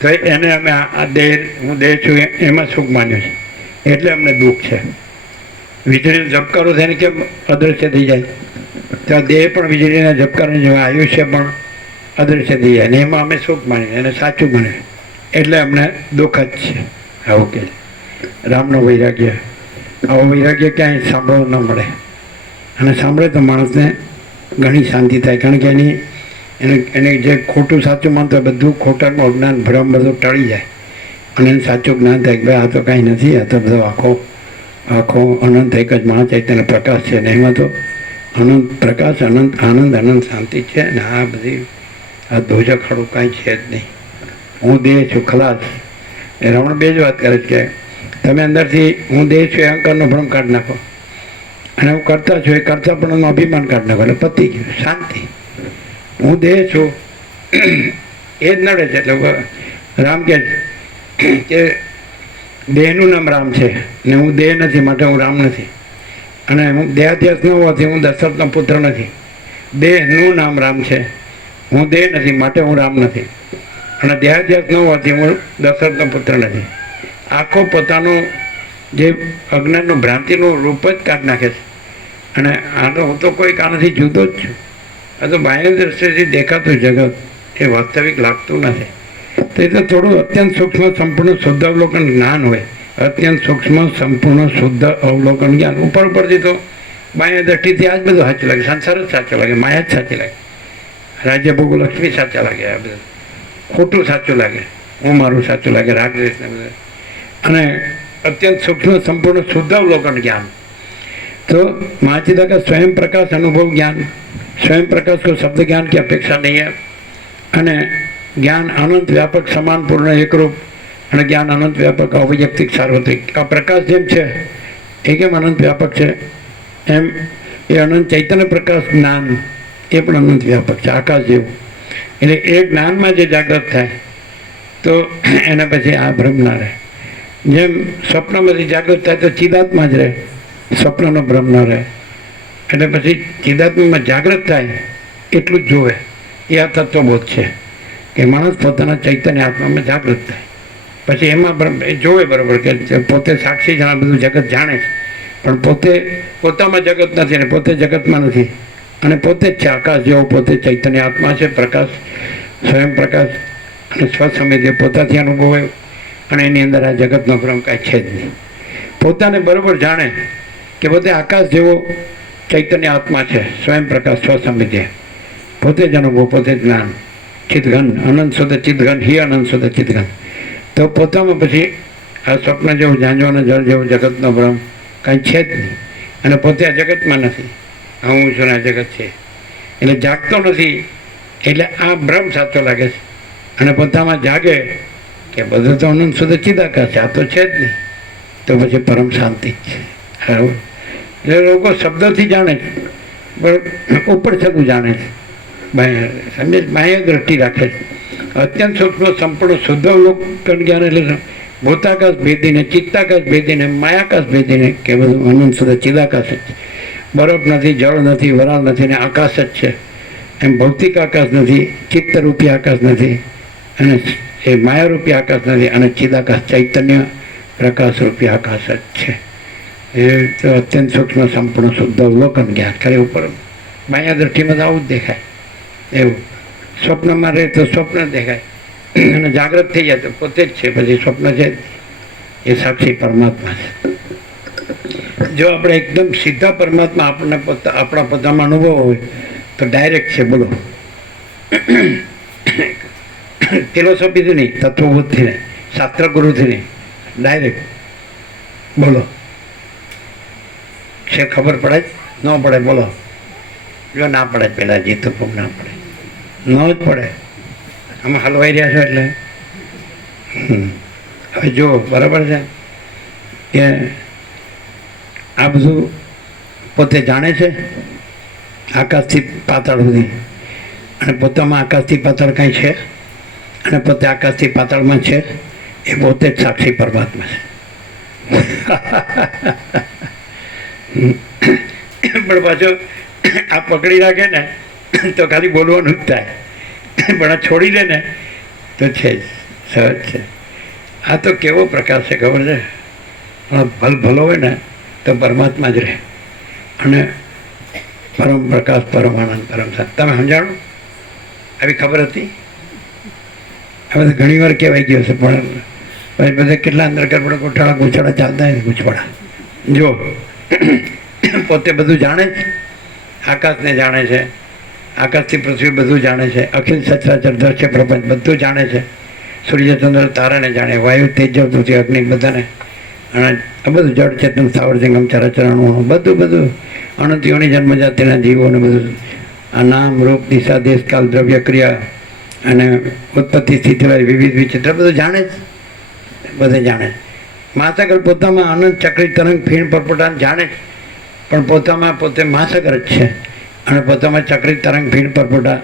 તો એને અમે આ દેહ, હું દેહ છું એમાં સુખ માન્યું છે, એટલે અમને દુઃખ છે. વીજળીનો ઝબકારો થઈને કેમ અદૃશ્ય થઈ જાય, તો આ દેહ પણ વીજળીના ઝબકારોને જેવા આયુષ્ય પણ અદૃશ્ય થઈ જાય, ને એમાં અમે સુખ માનીએ, એને સાચું માનીએ, એટલે અમને દુઃખ જ છે. આવું કે રામનો વૈરાગ્ય, આવો વૈરાગ્ય ક્યાંય સાંભળવું ન મળે. અને સાંભળે તો માણસને ઘણી શાંતિ થાય, કારણ કે એને જે ખોટું સાચું માનતો હોય બધું ખોટાનું અજ્ઞાન ભ્રમ બધું ટળી જાય, અને એને સાચું જ્ઞાન થાય કે ભાઈ આ તો કાંઈ નથી, આ તો બધો આખો અનંત એક જ મહાચૈતન્ય પ્રકાશ છે, ને એમાં તો અનંત પ્રકાશ, અનંત આનંદ, અનંત શાંતિ છે. ને આ બધી આ ધોજક ખડું કાંઈ છે જ નહીં. હું દેહ છું ખલાસ. એ રમણ બે જ વાત કરે છે કે તમે અંદરથી હું દેહ છું એ અહંકારનો ભ્રમ કાઢી નાખો, અને હું કરતા છું એ કરતા પણ અભિમાન કાઢી નાખો, એટલે પતી ગયું, શાંતિ. હું દેહ છું એ જ નડે છે. એટલે રામ કહે કે દેહનું નામ રામ છે ને હું દેહ નથી માટે હું રામ નથી, અને હું દેહાધ્યાસ ન હોવાથી હું દશરથનો પુત્ર નથી. દેહનું નામ રામ છે, હું દેહ નથી માટે હું રામ નથી, અને દેહાધ્યાસ ન હોવાથી હું દશરથનો પુત્ર નથી. આખો પોતાનો જે અજ્ઞાનનું ભ્રાંતિનું રૂપ જ કાઢી નાખે છે. અને આ તો હું તો કોઈક આનાથી જુદો જ છું. આ તો બાહ્ય દ્રષ્ટિથી દેખાતું જગત એ વાસ્તવિક લાગતું નથી. તો એ તો થોડું અત્યંત સૂક્ષ્મ સંપૂર્ણ શુદ્ધ અવલોકન જ્ઞાન હોય. અત્યંત સૂક્ષ્મ સંપૂર્ણ શુદ્ધ અવલોકન જ્ઞાન. ઉપર ઉપરથી તો બાહ્ય દ્રષ્ટિથી આ જ બધું સાચું લાગે, સંસાર જ સાચો લાગે, માયા જ સાચી લાગે, રાજ્ય ભોગો લક્ષ્મી સાચા લાગે, આ બધું ખોટું સાચું લાગે, હું મારું સાચું લાગે, રાગ દ્વેષ ને બધું. અને અત્યંત સૂક્ષ્મ સંપૂર્ણ શુદ્ધ અવલોકન જ્ઞાન तो महाचिदा का स्वयं प्रकाश अनुभव ज्ञान, स्वयं प्रकाश को शब्द ज्ञान की अपेक्षा नहीं है. અને જ્ઞાન અનંત વ્યાપક સમાન પૂર્ણ એકરૂપ, અને જ્ઞાન અનંત વ્યાપક અવૈયક્તિક સાર્વત્રિક. આ પ્રકાશ જેમ છે એ કેમ અનંત વ્યાપક છે, એમ એ અનંત ચૈતન્ય પ્રકાશ જ્ઞાન એ પણ અનંત વ્યાપક છે, આકાશ જેવું. એટલે એ જ્ઞાનમાં જે જાગૃત થાય તો એના પછી આ ભ્રમ ના રહે. જેમ સ્વપ્નમાંથી જાગૃત થાય તો ચિદાત્મા જ રહે, સ્વપ્નનો ભ્રમ ન રહે. એટલે પછી ચિદાત્મામાં જાગૃત થાય એટલું જ જોવે. એ આ તત્વબોધ છે કે માણસ પોતાના ચૈતન્ય આત્મામાં જાગૃત થાય, પછી એમાં એ જોવે બરાબર કે પોતે સાક્ષી જાણે, બધું જગત જાણે છે, પણ પોતે પોતામાં જગત નથી ને પોતે જગતમાં નથી, અને પોતે જ છે આકાશ જેવો, પોતે ચૈતન્ય આત્મા છે, પ્રકાશ, સ્વયં પ્રકાશ અને સ્વસમિતિ પોતાથી અનુભવાય. અને એની અંદર આ જગતનો ભ્રમ કાંઈ છે જ નહીં. પોતાને બરાબર જાણે કે પોતે આકાશ જેવો ચૈતન્ય આત્મા છે, સ્વયં પ્રકાશ, સ્વસમિતિ, પોતે જ અનુભવ, પોતે જ જ્ઞાન, ચિદઘન, અનંત શુદ્ધ ચિદઘન, હિ અનંત શુદ્ધ ચિદઘન. તો પોતામાં પછી આ સ્વપ્ન જેવું, ઝાંઝો અને જળ જેવું જગતનો ભ્રમ કાંઈ છે જ નહીં. અને પોતે આ જગતમાં નથી, હું છું આ જગત છે, એટલે જાગતો નથી. એટલે આ ભ્રમ સાચો લાગે છે. અને પોતામાં જાગે કે બધું તો અનંત શુદ્ધ ચિદાકાશ છે, આ તો છે જ નહીં, તો પછી પરમ શાંતિ જ છે. બરાબર. એટલે લોકો શબ્દોથી જાણે છે, પણ ઉપર છતું જાણે છે, સમજે, બાહ્ય દ્રષ્ટિ રાખે છે. અત્યંત સૂક્ષ્મ સંપૂર્ણ શુદ્ધ અવલોકન જ્ઞાન એટલે ભૂતાકાશ ભેદીને, ચિત્તાકાશ ભેદીને, માયાકાશ ભેદીને કે બધું અનંત શુદ્ધ ચિદાકાશ જ છે. બરફ નથી, જળ નથી, વરાળ નથી ને આકાશ જ છે. એમ ભૌતિક આકાશ નથી, ચિત્તરૂપી આકાશ નથી, અને એ માયારૂપી આકાશ નથી, અને ચિદાકાશ ચૈતન્ય પ્રકાશરૂપી આકાશ જ છે. એ તો અત્યંત સૂક્ષ્મ સંપૂર્ણ શુદ્ધ અવલોકન જ્ઞાન. ખાલી ઉપર માયા દ્રષ્ટિમાં તો આવું જ દેખાય. એવું સ્વપ્નમાં રહે તો સ્વપ્ન દેખાય, અને જાગૃત થઈ જાય તો પોતે જ છે, પછી સ્વપ્ન છે એ સાક્ષી પરમાત્મા છે. જો આપણે એકદમ સીધા પરમાત્મા આપણને આપણા પોતામાં અનુભવ હોય તો ડાયરેક્ટ છે. બોલો, ફિલોસોફીથી નહીં, તત્વબોધથી નહીં, શાસ્ત્ર ગુરુથી નહીં, ડાયરેક્ટ. બોલો, છે ખબર પડે જ ન પડે? બોલો, જો ના પડે પેલા જીતો ના પડે, ન જ પડે. આમાં હલવાઈ રહ્યા છો એટલે હવે જો બરાબર છે કે આ બધું પોતે જાણે છે આકાશથી પાતાળ સુધી, અને પોતામાં આકાશથી પાતાળ કાંઈ છે, અને પોતે આકાશથી પાતાળમાં છે, એ પોતે જ સાક્ષી પરમાત્મા છે. પણ પાછો આ પકડી રાખે ને તો ખાલી બોલવાનું જ થાય, પણ આ છોડી દે ને તો છે જ, સહજ છે. આ તો કેવો પ્રકાશ છે ખબર છે? ભલો હોય ને તો પરમાત્મા જ રહે, અને પરમ પ્રકાશ, પરમ આનંદ, પરમ શાંત. તમે સમજાણો? આવી ખબર હતી? હવે તો ઘણી વાર કહેવાય ગયો છે, પણ પછી બધા કેટલા અંદર કરપડા ગોઠાળા ગૂંચવાડા ચાલતા હોય, ગૂંચવાડા. જો પોતે બધું જાણે છે, આકાશને જાણે છે, આકાશથી પૃથ્વી બધું જાણે છે, અખિલ સચરાચર દ્રશ્ય પ્રપંચ બધું જાણે છે, સૂર્યચંદ્ર તારાને જાણે, વાયુ, તેજ, પૃથ્વી, અગ્નિ બધાને, અને આ બધું જળ ચેતન સ્થાવર જંગમ ચરાચરણું બધું અનંતીઓની જન્મજાતિના જીવોને બધું, આ નામ, રૂપ, દિશા, દેશ, કાલ, દ્રવ્ય, ક્રિયા, અને ઉત્પત્તિ સ્થિતિ વિવિધ વિચિત્ર બધું જાણે જ, બધે જાણે. મહાસાગર પોતામાં આનંદ ચક્રી તરંગ ફીણ પરપોટાને જાણે જ, પણ પોતામાં પોતે મહાસાગર જ છે અને પોતામાં ચક્રી તરંગ ફીણ પરપોટા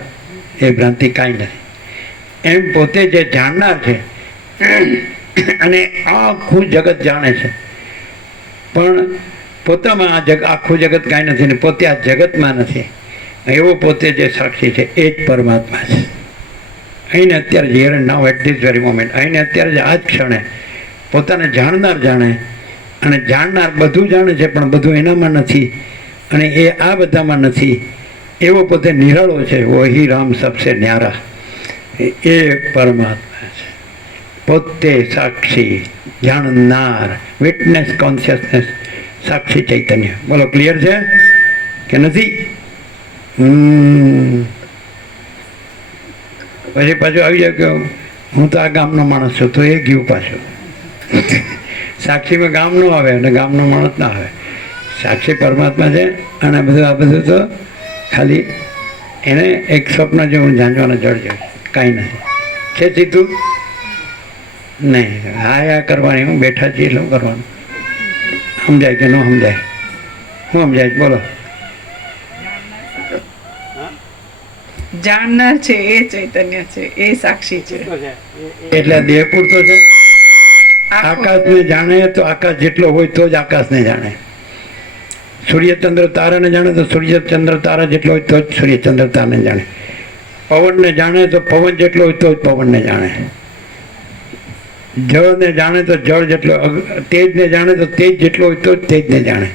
એ ભ્રાંતિ કાંઈ નથી. એમ પોતે જે જાણનાર છે અને આખું જગત જાણે છે, પણ પોતામાં આખું જગત કાંઈ નથી ને પોતે આ જગતમાં નથી, એવો પોતે જે સાક્ષી છે એ જ પરમાત્મા છે. અહીંને અત્યારે જ here and now at this very moment, અહીંને અત્યારે જ આ જ ક્ષણે પોતાને જાણનાર જાણે, અને જાણનાર બધું જાણે છે પણ બધું એનામાં નથી અને એ આ બધામાં નથી, એવો પોતે નિરાળો છે. વહી રામ સબસે ન્યારા, એ પરમાત્મા છે. પોતે સાક્ષી જાણનાર, વિટનેસ કોન્શિયસનેસ, સાક્ષી ચૈતન્ય. બોલો, ક્લિયર છે કે નથી? પછી પાછું આવી જાય કે હું તો આ ગામનો માણસ છું, તો એ ગયું પાછું. સાક્ષીમાં ગામ ન આવે અને ગામનો માણસ ના આવે. સાક્ષી પરમાત્મા છે અને બધું આ બધું તો ખાલી એને એક સ્વપ્ન જેવું જાણવાના જળ જેવું, કાંઈ નથી. છે સીધું નહીં. હા કરવાની, હું બેઠા છીએ એટલે હું કરવાનું. સમજાય કે ન સમજાય? શું સમજાય બોલો? જાણનાર છે એ ચૈતન્ય છે, એ સાક્ષી છે. એટલે દેહ પૂરતો છે. આકાશને જાણે તો આકાશ જેટલો હોય તો જ આકાશને જાણે. સૂર્યચંદ્ર તારાને જાણે તો સૂર્યચંદ્ર તારા જેટલો હોય તો જ સૂર્યચંદ્ર તારાને જાણે. પવનને જાણે તો પવન જેટલો હોય તો જ પવનને જાણે. જળને જાણે તો જળ જેટલો, તેજને જાણે તો તેજ જેટલો હોય તો જ તેજને જાણે.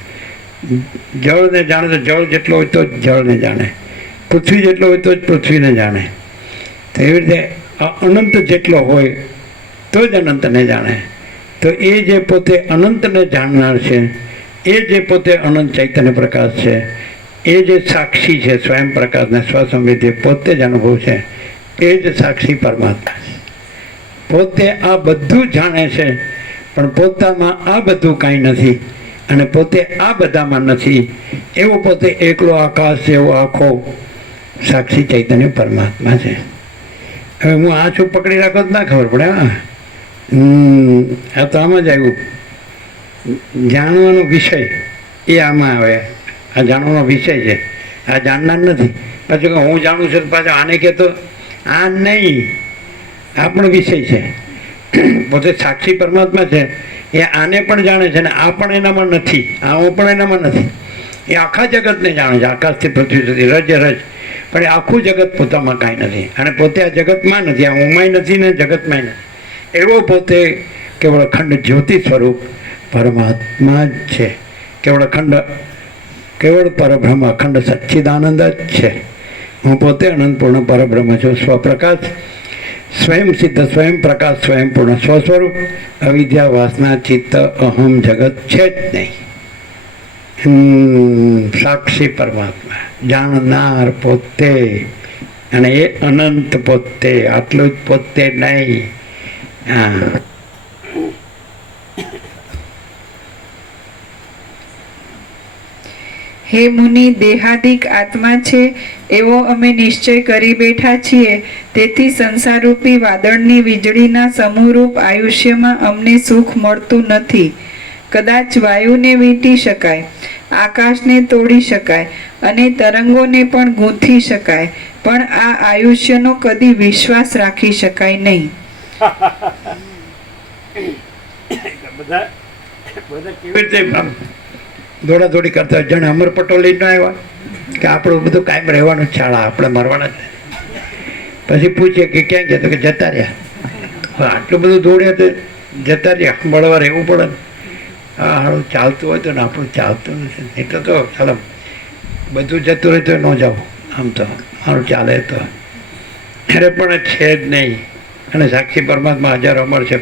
જળને જાણે તો જળ જેટલો હોય તો જ જળને જાણે. પૃથ્વી જેટલો હોય તો જ પૃથ્વીને જાણે. તો એવી રીતે અનંત જેટલો હોય તો જ અનંતને જાણે. તો એ જે પોતે અનંતને જાણનાર છે, એ જે પોતે અનંત ચૈતન્ય પ્રકાશ છે, એ જે સાક્ષી છે સ્વયં પ્રકાશને સ્વસંવેદી પોતે જ અનુભવ છે, એ જ સાક્ષી પરમાત્મા છે. પોતે આ બધું જાણે છે પણ પોતામાં આ બધું કાંઈ નથી અને પોતે આ બધામાં નથી, એવો પોતે એકલો આકાશ જેવો આખો સાક્ષી ચૈતન્ય પરમાત્મા છે. હવે હું આ છું પકડી રાખો તો ના ખબર પડે. આ તો આમાં જ આવ્યું. જાણવાનો વિષય એ આમાં આવે. આ જાણવાનો વિષય છે, આ જાણનાર નથી. પાછું કે હું જાણું છું પાછું આને કહેતો આ નહીં, આ પણ વિષય છે. પોતે સાક્ષી પરમાત્મા છે, એ આને પણ જાણે છે ને આ પણ એનામાં નથી, આ પણ એનામાં નથી. એ આખા જગતને જાણે છે, આકાશથી પૃથ્વી સુધી રજ રજ, પણ એ આખું જગત પોતામાં કાંઈ નથી અને પોતે આ જગતમાં નથી, આ હુંમાંય નથી ને જગતમાં નથી. એવો પોતે કેવળ અખંડ જ્યોતિ સ્વરૂપ પરમાત્મા જ છે. કેવળ પરબ્રહ્મ અખંડ સચ્ચિદાનંદ જ છે. હું પોતે અનંતપૂર્ણ પરબ્રહ્મ છું, સ્વપ્રકાશ, સ્વયં સિદ્ધ, સ્વયં પ્રકાશ, સ્વયં પૂર્ણ, સ્વસ્વરૂપ, અવિદ્યા, વાસના, ચિત્ત, અહમ, જગત છે જ નહીં. સાક્ષી પરમાત્મા, જાણનાર પોતે, અને એ અનંત પોતે, આટલું જ પોતે નહીં. હે મુનિ, દેહાદિક આત્મા છે એવો અમે નિશ્ચય કરી બેઠા છીએ, તેથી સંસારરૂપી વાદળની વીજળીના સમૂહરૂપ આયુષ્યમાં અમને સુખ મળતું નથી. કદાચ વાયુને વીંટી શકાય, આકાશને તોડી શકાય અને તરંગોને પણ ગૂંથી શકાય, પણ આ આયુષ્યનો કદી વિશ્વાસ રાખી શકાય નહીં. બધા કેવી રીતે દોડાદોડી કરતા હોય. જાણે અમર પટોળી ન આવ્યા કે આપણું બધું કાયમ રહેવાનું શાળા, આપણે મરવાના જ. પછી પૂછીએ કે ક્યાં ગયા, તો કે જતા રહ્યા. આટલું બધું દોડ્યા તો જતા રહ્યા, મળવા રહેવું પડે ને. હા, હારું ચાલતું હોય તો ને આપણું ચાલતું નથી, એટલે તો ચાલો બધું જતું રહે તો ન જાઓ. આમ તો મારું ચાલે તો અરે પણ છે જ નહીં. અને સાક્ષી પરમાત્મા હજારો અમર છે.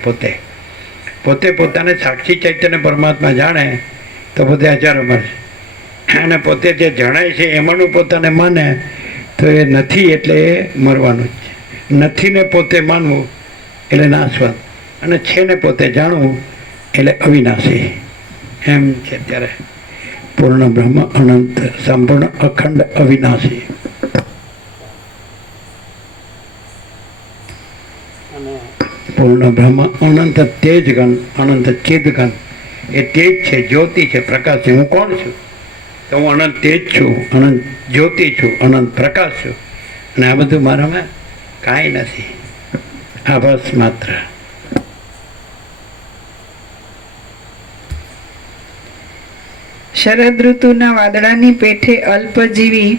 પોતે પોતાને સાક્ષી ચૈતન્ય પરમાત્મા જાણે તો પોતે હજાર અમર છે. અને પોતે જે જણાય છે એમાંનું પોતાને માને તો એ નથી, એટલે એ મરવાનું જ છે. નથી ને પોતે માનવું એટલે નાશવંત, અને છે ને પોતે જાણવું એટલે અવિનાશી. એમ છે ત્યારે પૂર્ણ બ્રહ્મ, અનંત, સંપૂર્ણ, અખંડ, અવિનાશી. અને પૂર્ણ બ્રહ્મ અનંત તેજગન અનંત ચિદગન એ તેજ છે, જ્યોતિ છે, પ્રકાશ છે. હું કોણ છું? તો હું અનંત તેજ છું, અનંત જ્યોતિ છું, અનંત પ્રકાશ છું. અને આ બધું મારામાં કાંઈ નથી, આભાસ માત્ર. શરદ ઋતુના વાદળાની પેઠે અલ્પજીવી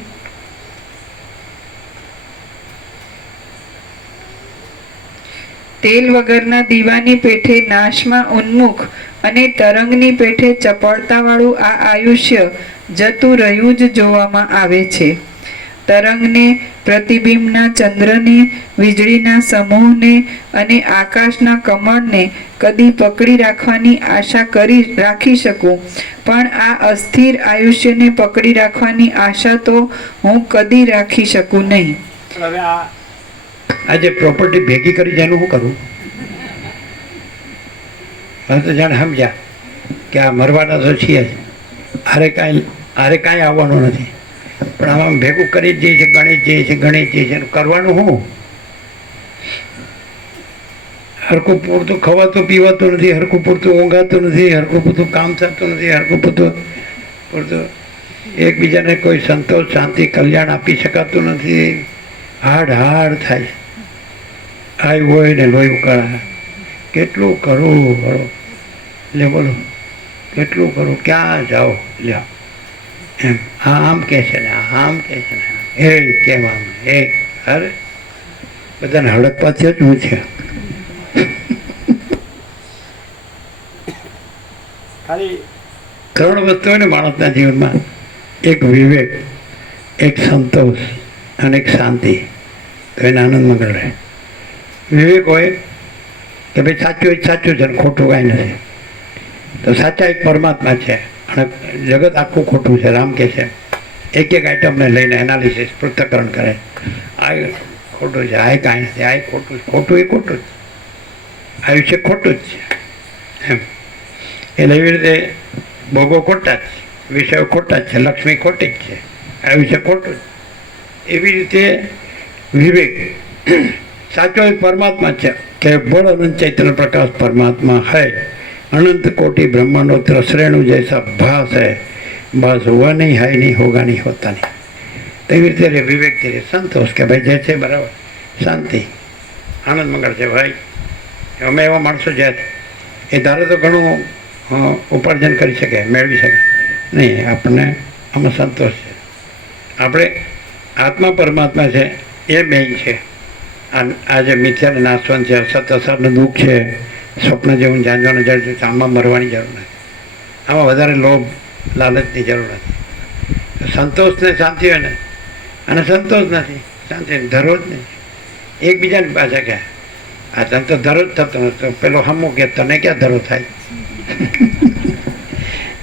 તેલ વગરના દીવાની પેઠે નાશમાં ઉન્મુખ અને તરંગની પેઠે ચપળતાવાળું આ આયુષ્ય જતું રહ્યું જ જોવામાં આવે છે. તરંગને, પ્રતિબિંબના ચંદ્રને, વીજળીના સમૂહને અને આકાશના કમળને કદી પકડી રાખવાની આશા રાખી શકું, પણ આ અસ્થિર આયુષ્યને પકડી રાખવાની આશા તો હું કદી રાખી શકું નહીં. હવે આ આજે પ્રોપર્ટી ભેગી કરી છે એનું શું કરવું? હવે તો જાણે સમજ્યા કે આ મરવાના તો છીએ જ, આરે કાંઈ આવવાનું નથી, પણ આમાં ભેગું કરી જ જઈએ છે, ગણિત જઈએ છે. કરવાનું શું? હરખું પૂરતું ખવાતું પીવાતું નથી, હરખું પૂરતું ઊંઘાતું નથી, હરખું પૂરતું કામ થતું નથી, હરખું પૂરતું એકબીજાને કોઈ સંતોષ, શાંતિ, કલ્યાણ આપી શકાતું નથી. હાડ થાય. આવ્યું હોય ને લોહી ઉકાળા. કેટલું કરવું બરો લે બોલો, કેટલું કરું, ક્યાં જાઓ લ્યો એમ. આમ કહે છે ને, આમ કહે છે ને, એ કેમ આમ, એ અરે બધાને હડકવા થયો જ હું છે. ખાલી ત્રણ વસ્તુ હોય ને માણસના જીવનમાં, એક વિવેક, એક સંતોષ અને એક શાંતિ, તો એને આનંદ મંગળ રહે. વિવેક હોય કે ભાઈ સાચું હોય સાચું છે ને ખોટું કાંઈ નથી, તો સાચા એક પરમાત્મા છે અને જગત આખું ખોટું છે. રામ કહે છે એક આઈટમને લઈને એનાલિસિસ, પૃથ્થકરણ કરે. આ ખોટું છે, આ કાંઈ નથી, આ ખોટું છે, ખોટું એ ખોટું જ, આયુષ્ય ખોટું જ છે એમ. એટલે એવી રીતે ભોગો ખોટા જ, વિષયો ખોટા જ છે, લક્ષ્મી ખોટી જ છે, આયુષ્ય ખોટું જ. એવી રીતે વિવેક સાચો એક પરમાત્મા છે કે બળ અનંત ચૈતન્ય પ્રકાશ પરમાत्मा है, अनंत कोटि ब्रह्मांडों त्रिश्रेणु जैसा भास है, बस हुआ नहीं, है नहीं, होगा नहीं, होता नहीं. તેવી રીતે વિવેક થી સંતોષ કે ભાઈ જે છે બરાબર, શાંતિ, આનંદ મંગળ છે. ભાઈ અમે એવા માણસો જે એ ધારે તો ઘણું ઉપાર્જન કરી શકે, મેળવી શકે નહીં, આપણને આમાં સંતોષ છે. આપણે આત્મા પરમાત્મા છે એ બેન છે. આ જે મિથ્યાને નાશવંત છે, સત અસરનું દુઃખ છે, સ્વપ્ન જેવું જાણવાનું જરૂર છે, આમાં મરવાની જરૂર નથી, આમાં વધારે લોભ લાલચની જરૂર નથી. સંતોષ ને શાંતિ હોય ને, અને સંતોષ નથી, શાંતિ ધરો જ નહીં. એકબીજાની પાસે કે આ તને તો ધરો જ થતો નથી, તો પેલો હમું કે તને ક્યાં ધરો થાય.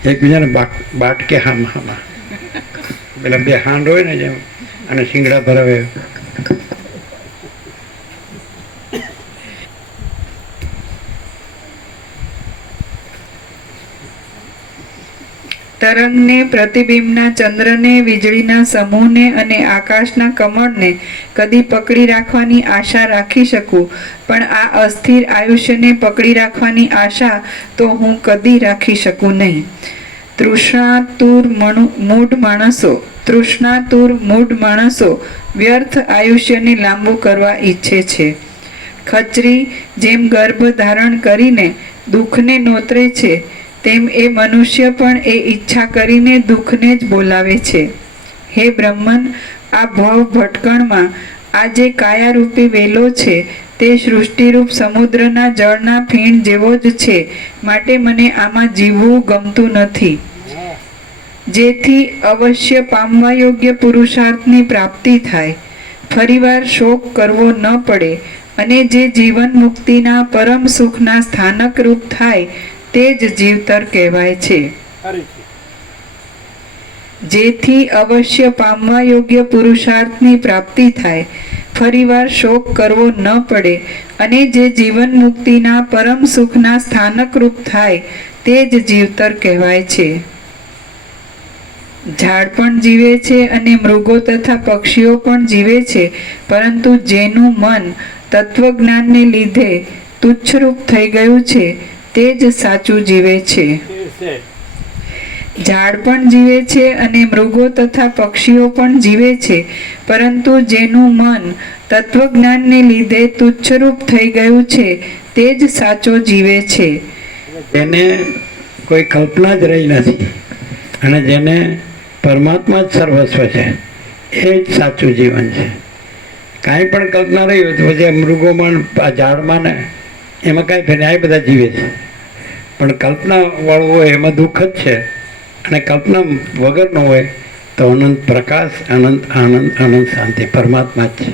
એકબીજાને બાટ કે હામાં પેલા બે હાંડ હોય ને જેમ, અને શિંગડા ભરાવે. તરંગને, પ્રતિબિંબના ચંદ્રને, વીજળીના સમૂહને અને આકાશના કમળને કદી પકડી રાખવાની આશા રાખી શકું, પણ આ અસ્થિર આયુષ્યને પકડી રાખવાની આશા તો હું કદી રાખી શકું નહીં. તૃષ્ણાતુર મૂઢ માણસો વ્યર્થ આયુષ્યને લાંબુ કરવા ઈચ્છે છે. ખચરી જેમ ગર્ભ ધારણ કરીને દુઃખને નોતરે છે, તેમ એ મનુષ્ય પણ એ ઈચ્છા કરીને દુઃખને જ બોલાવે છે. હે બ્રહ્મન, આ ભવ ભટકણમાં આ જે કાયારૂપી વેલો છે તે સૃષ્ટિરૂપ સમુદ્રના જળના ફીણ જેવો જ છે, માટે મને આમાં જીવવું ગમતું નથી. જેથી અવશ્ય પામવા યોગ્ય પુરુષાર્થની પ્રાપ્તિ થાય, ફરીવાર શોક કરવો ન પડે, અને જે જીવન મુક્તિના પરમ સુખના સ્થાનક રૂપ થાય તે જ જીવતર કહેવાય છે. જેથી અવશ્ય પામવા યોગ્ય પુરુષાર્થની પ્રાપ્તિ થાય, ફરીવાર શોક કરવો ન પડે, અને જે જીવન મુક્તિના પરમ સુખના સ્થાનક રૂપ થાય તે જ જીવતર કહેવાય છે. ઝાડ પણ જીવે છે અને મૃગો તથા પક્ષીઓ પણ જીવે છે, પરંતુ જેનું મન તત્વજ્ઞાનને લીધે તુચ્છરૂપ થઈ ગયું છે તે જ સાચું જીવે છે. સ્થિર છે. ઝાડ પણ જીવે છે અને મૃગો તથા પક્ષીઓ પણ જીવે છે, પરંતુ જેનું મન તત્વજ્ઞાનને લીધે તુચ્છરૂપ થઈ ગયું છે તે જ સાચો જીવે છે. જેને કોઈ કલ્પના જ રહી નથી અને જેને પરમાત્મા જ સર્વસ્વ છે એ જ સાચું જીવન છે. કાંઈ પણ કલ્પના રહી હોય તો પછી આ મૃગોમાં આ ઝાડમાં ને એમાં કાંઈ ફેર આ બધા જીવે છે, પણ કલ્પનાવાળું હોય એમાં દુઃખ જ છે, અને કલ્પના વગરનો હોય તો અનંત પ્રકાશ, અનંત આનંદ, અનંત શાંતિ પરમાત્મા જ છે.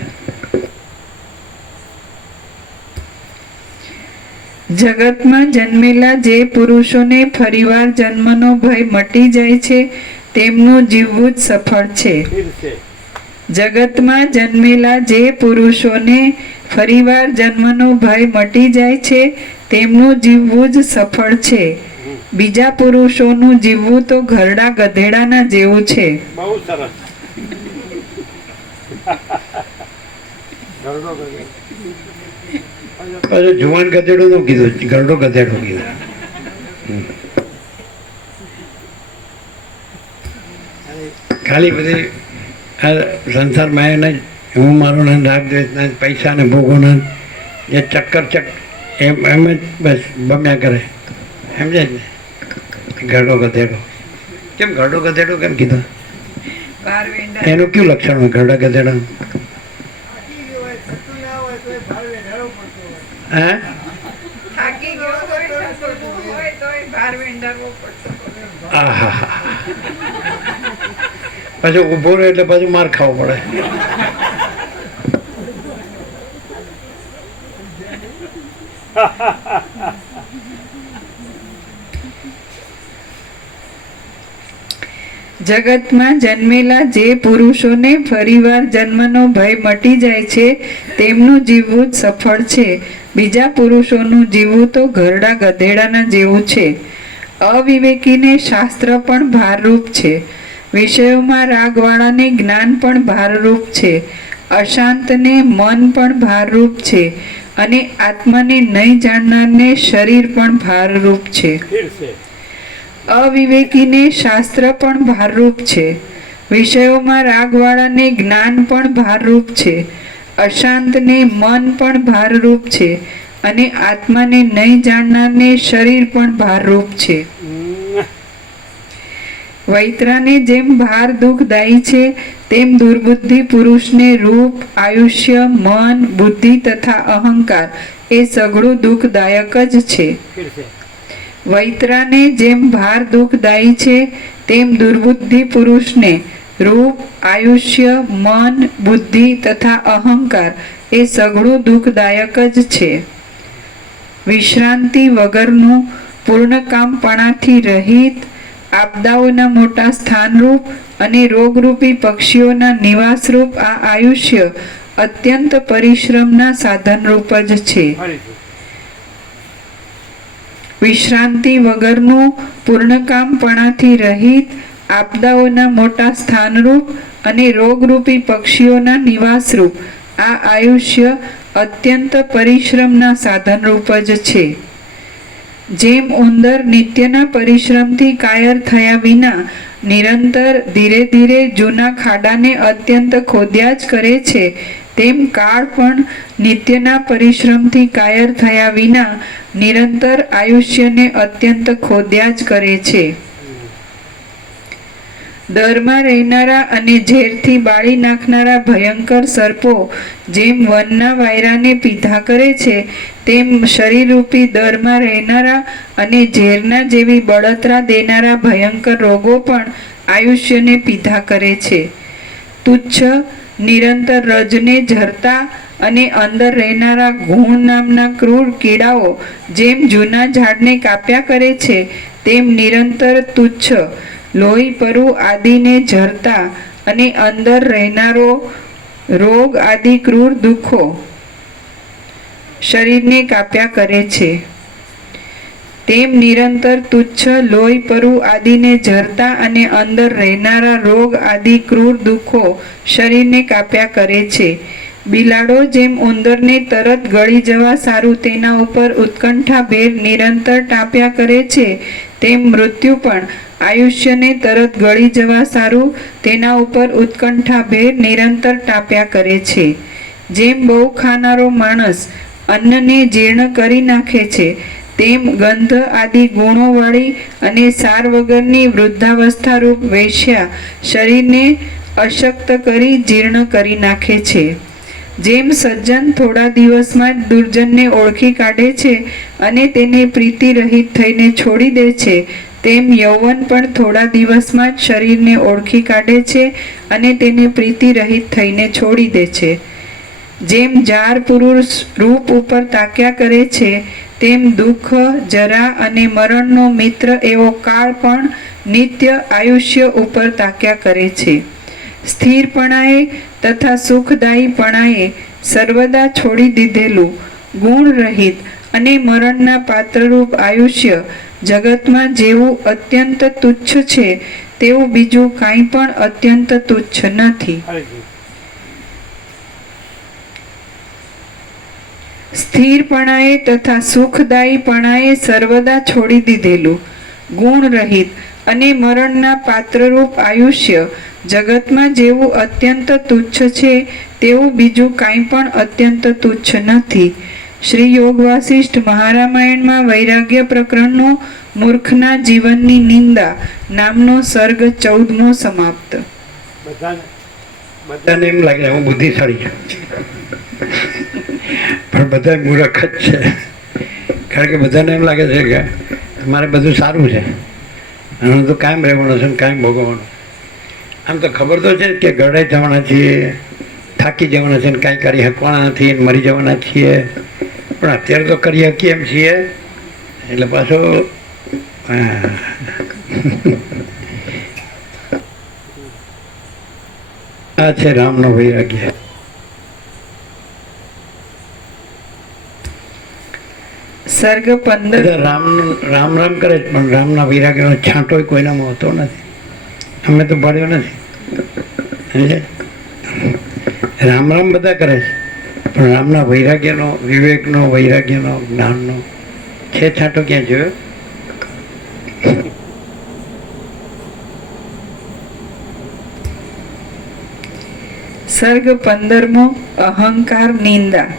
જગતમાં જન્મેલા જે પુરુષોને ફરીવાર જન્મનો ભય મટી જાય છે તેમનું જીવવું જ સફળ છે. સ્થિર છે. જગતમાં જન્મેલા જે પુરુષોને ફરીવાર જન્મનો ભય મટી જાય છે તેમનું જીવવું જ સફળ છે. બીજા પુરુષોનું જીવવું તો ઘરડા ગધેડાના જેવું છે. બહુ સરસ. ગરડો ગરડો. પાછું જુવાન ગધેડું નું કીધું, ગરડો ગધેડો કીધું. ખાલી બધી આ સંસારમાં એને હું મારો ને રાગ દ્વેષના પૈસા ને ભોગોના જે ચક્કર એમ જ બસ બમ્યા કરે, સમજે ને? ગરડો ગધેડો. કેમ ગરડો ગધેડો કેમ કીધું? એનું કયું લક્ષણ હોય ગરડા ગધેડા? હે? આહા. પછી ઊભો રહે એટલે પાછું માર ખાવો પડે. જગતમાં જન્મેલા જે પુરુષોને ફરીવાર જન્મનો ભય મટી જાય છે તેમનું જીવવું જ સફળ છે. બીજા પુરુષોનું જીવવું તો ઘરડા ગધેડાના જેવું છે. અવિવેકીને શાસ્ત્ર પણ ભારરૂપ છે, વિષયોમાં રાગવાળાને જ્ઞાન પણ ભારરૂપ છે, અશાંતને મન પણ ભારરૂપ છે, અને આત્માને નહીં જાણનારને શરીર પણ ભારરૂપ છે. સ્થિર છે. અવિવેકીને શાસ્ત્ર પણ ભારરૂપ છે, વિષયોમાં રાગવાળાને જ્ઞાન પણ ભારરૂપ છે, અશાંતને મન પણ ભારરૂપ છે, અને આત્માને નહીં જાણનારને શરીર પણ ભારરૂપ છે. વૈતરાને જેમ ભાર દુઃખદાયી છે તેમ દુર્બુદ્ધિ પુરુષને રૂપ, આયુષ્ય, મન, બુદ્ધિ તથા અહંકાર એ સઘળું દુઃખદાયક જ છે. સ્થિર છે. વૈતરાને જેમ ભાર દુઃખદાયી છે તેમ દુર્બુદ્ધિ પુરુષને રૂપ, આયુષ્ય, મન, બુદ્ધિ તથા અહંકાર એ સઘળું દુઃખદાયક જ છે. વિશ્રાંતિ વગરનું, પૂર્ણકામપણાથી રહિત, આપદાઓના મોટા સ્થાનરૂપ અને રોગરૂપી પક્ષીઓના નિવાસરૂપ આ આયુષ્ય અત્યંત પરિશ્રમના સાધનરૂપ જ છે. ફરીથી. વિશ્રાંતિ વગરનું, પૂર્ણકામપણાથી રહિત, આપદાઓના મોટા સ્થાનરૂપ અને રોગરૂપી પક્ષીઓના નિવાસરૂપ આ આયુષ્ય અત્યંત પરિશ્રમના સાધનરૂપ જ છે. જેમ ઉંદર નિત્યના પરિશ્રમથી કાયર થયા વિના નિરંતર ધીરે ધીરે જૂના ખાડાને અત્યંત ખોદ્યા જ કરે છે, તેમ કાળ પણ નિત્યના પરિશ્રમથી કાયર થયા વિના નિરંતર આયુષ્યને અત્યંત ખોદ્યા જ કરે છે. દરમાં રહેનારા અને ઝેરથી બાળી નાખનારા ભયંકર સર્પો જેમ વનના વાયરાને પીધા કરે છે તેમ શરીરરૂપી દરમાં રહેનારા અને ઝેરના જેવી બળતરા દેનારા ભયંકર રોગો પણ આયુષ્યને પીધા કરે છે. તુચ્છ નિરંતર રજને ઝરતા અને અંદર રહેનારા ગુણ નામના ક્રૂર કીડાઓ જેમ જૂના ઝાડને કાપ્યા કરે છે તેમ નિરંતર તુચ્છ લોહી પરુ આદિને ઝરતા અને અંદર રહેનારો રોગ આદિ ક્રૂર દુઃખો શરીરને કાપ્યા કરે છે. તેમ નિરંતર તુચ્છ લોહી પરુ આદિને ઝરતા અને અંદર રહેનારા રોગ આદિ ક્રૂર દુઃખો શરીરને કાપ્યા કરે છે. બિલાડો જેમ ઉંદરને તરત ગળી જવા સારું તેના ઉપર ઉત્કંઠાભેર નિરંતર ટાંપ્યા કરે છે, તેમ મૃત્યુ પણ આયુષ્યને તરત ગળી જવા સારું તેના ઉપર ઉત્કંઠાભેર નિરંતર ટાંપ્યા કરે છે. જેમ બહુ ખાનારો માણસ અન્નને જીર્ણ કરી નાખે છે, તેમ ગંધ આદિ ગુણોવાળી અને સાર વગરની વૃદ્ધાવસ્થારૂપ વેશ્યા શરીરને અશક્ત કરી જીર્ણ કરી નાખે છે. જેમ સજ્જન થોડા દિવસમાં જ દુર્જનને ઓળખી કાઢે છે અને તેને પ્રીતિ રહિત થઈને છોડી દે છે, તેમ યૌવન પણ થોડા દિવસમાં જ શરીરને ઓળખી કાઢે છે અને તેને પ્રીતિ રહિત થઈને છોડી દે છે. જેમ જાર પુરુષ રૂપ ઉપર તાક્યા કરે છે, તેમ દુઃખ, જરા અને મરણનો મિત્ર એવો કાળ પણ નિત્ય આયુષ્ય ઉપર તાક્યા કરે છે. સ્થિરપણાએ તથા સુખદાયીપણાએ સર્વદા છોડી દીધેલું ગુણ રહિત અને મરણના પાત્રરૂપ આયુષ્ય જગતમાં જેવું અત્યંત તુચ્છ છે, તેવું બીજું કાંઈ પણ અત્યંત તુચ્છ નથી. સ્થિરપણાએ તથા સુખદાયીપણાએ સર્વદા છોડી દીધેલું ગુણ રહિત અને મરણના પાત્રરૂપ આયુષ્ય જગતમાં જેવું અત્યંત તુચ્છ છે, તેવું બીજું કાંઈ પણ અત્યંત તુચ્છ નથી. શ્રી યોગ વાસિષ્ઠ મહારામાયણમાં વૈરાગ્ય પ્રકરણનો મૂર્ખના જીવનની નિંદા નામનો સર્ગ 14મો સમાપ્ત. બધાને એમ લાગે હું બુદ્ધિશાળી છું, પણ બધા મૂર્ખ જ છે. કારણ કે બધાને એમ લાગે છે કે મારે બધું સારું છે અને હું તો કાયમ રહેવાનું છે ને કાયમ ભોગવવાનું. આમ તો ખબર તો છે કે ગળે જવાના છીએ, થાકી જવાના છે ને કાંઈ કરી શકવાના નથી, મરી જવાના છીએ, પણ અત્યારે તો કરી શકીએ એમ છીએ. એટલે પાછો આ છે રામનો વૈરાગ્ય. સર્ગ 15. રામ રામ રામ કરે છે, પણ રામના વૈરાગ્યનો છાંટો કોઈનામાં હોતો નથી. અમે તો ભળ્યો નથી. સમજે? રામ રામ બધા કરે છે, પણ રામના વૈરાગ્યનો, વિવેકનો, વૈરાગ્યનો, જ્ઞાનનો છે છાંટો ક્યાં જોયો? સર્ગ 15મો અહંકાર નિંદા.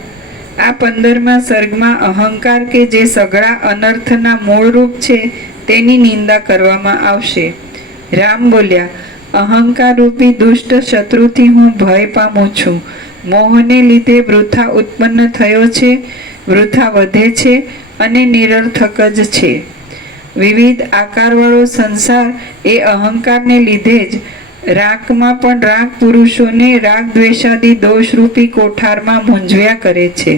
આ 15મા સર્ગમાં અહંકાર કે જે સઘળા અનર્થના મૂળરૂપ છે તેની નિંદા કરવામાં આવશે. રામ બોલ્યા, અહંકાર રૂપી દુષ્ટ શત્રુથી હું ભય પામું છું. મોહને લીધે વૃથા ઉત્પન્ન થયો છે, વૃથા વધે છે અને નિરર્થક જ છે. વિવિધ આકારવાળો સંસાર એ અહંકારને લીધે જ રાગમાં પણ રાગ પુરુષોને રાગ દ્વેષાદી દોષરૂપી કોઠારમાં મૂંઝવ્યા કરે છે.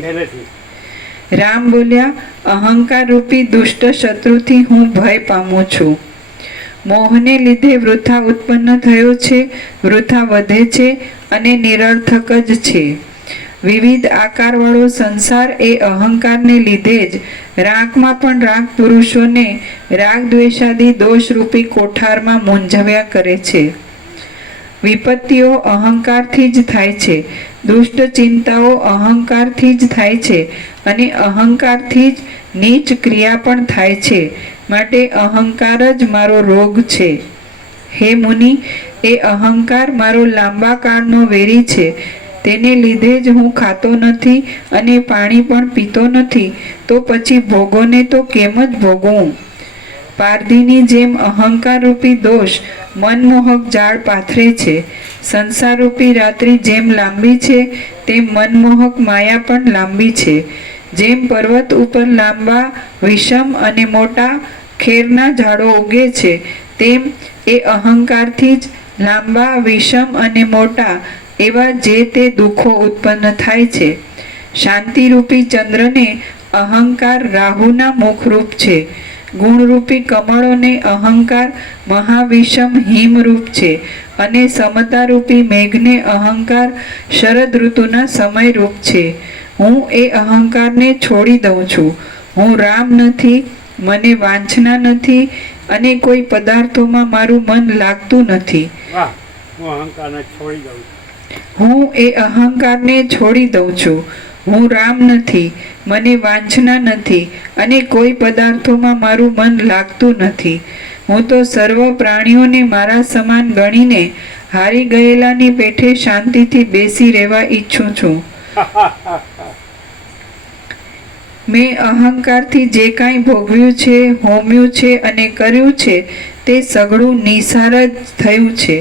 રામ બોલ્યા, અહંકાર રૂપી દુષ્ટ શત્રુથી હું ભય પામું છું. મોહને લીધે વૃથા ઉત્પન્ન થયો છે, વૃથા વધે છે અને નિરર્થક જ છે. વિવિધ આકારવાળો સંસાર એ અહંકારને લીધે જ રાગમાં પણ રાગ પુરુષોને રાગ દ્વેષાદી દોષરૂપી કોઠારમાં મૂંઝવ્યા કરે છે. વિપત્તિઓ અહંકારથી જ થાય છે, દુષ્ટ ચિંતાઓ અહંકારથી જ થાય છે અને અહંકારથી જ નીચ ક્રિયા પણ થાય છે. માટે અહંકાર જ મારો રોગ છે. હે મુનિ, એ અહંકાર મારો લાંબા કાળનો વેરી છે. તેને લીધે જ હું ખાતો નથી અને પાણી પણ પીતો નથી, તો પછી ભોગોને તો કેમ જ ભોગવું? પારધીની જેમ અહંકાર રૂપી દોષ મનમોહક જાળ પાથરે છે. સંસાર રૂપી રાત્રિ જેમ લાંબી છે, તેમ મનમોહક માયા પણ લાંબી છે. જેમ પર્વત ઉપર લાંબા, વિષમ અને મોટા ખેરના ઝાડો ઉગે છે, તેમ એ અહંકારથી જ લાંબા, વિષમ અને મોટા એવા જે તે દુઃખો ઉત્પન્ન થાય છે. શાંતિરૂપી ચંદ્રને અહંકાર રાહુના મુખરૂપ છે. ગુણરૂપી કમળોને અહંકાર મહાવિષમ હિમરૂપ છે અને સમતારૂપી મેઘને અહંકાર શરદ ઋતુના સમયરૂપ છે. હું એ અહંકારને છોડી દઉં છું. હું રામ નથી, મને વાંછના નથી અને કોઈ પદાર્થોમાં મારું મન લાગતું નથી. હું અહંકારને છોડી દઉં છું. હું એ અહંકારને છોડી દઉં છું. હું રામ નથી, મને વાંછના નથી અને કોઈ પદાર્થોમાં મારું મન લાગતું નથી. હું તો સર્વ પ્રાણીઓને મારા સમાન ગણીને હારી ગયેલાની પેઠે શાંતિથી બેસી રહેવા ઈચ્છું છું. મેં અહંકારથી જે કાંઈ ભોગવ્યું છે, હોમ્યું છે અને કર્યું છે તે સઘળું નિસાર જ થયું છે.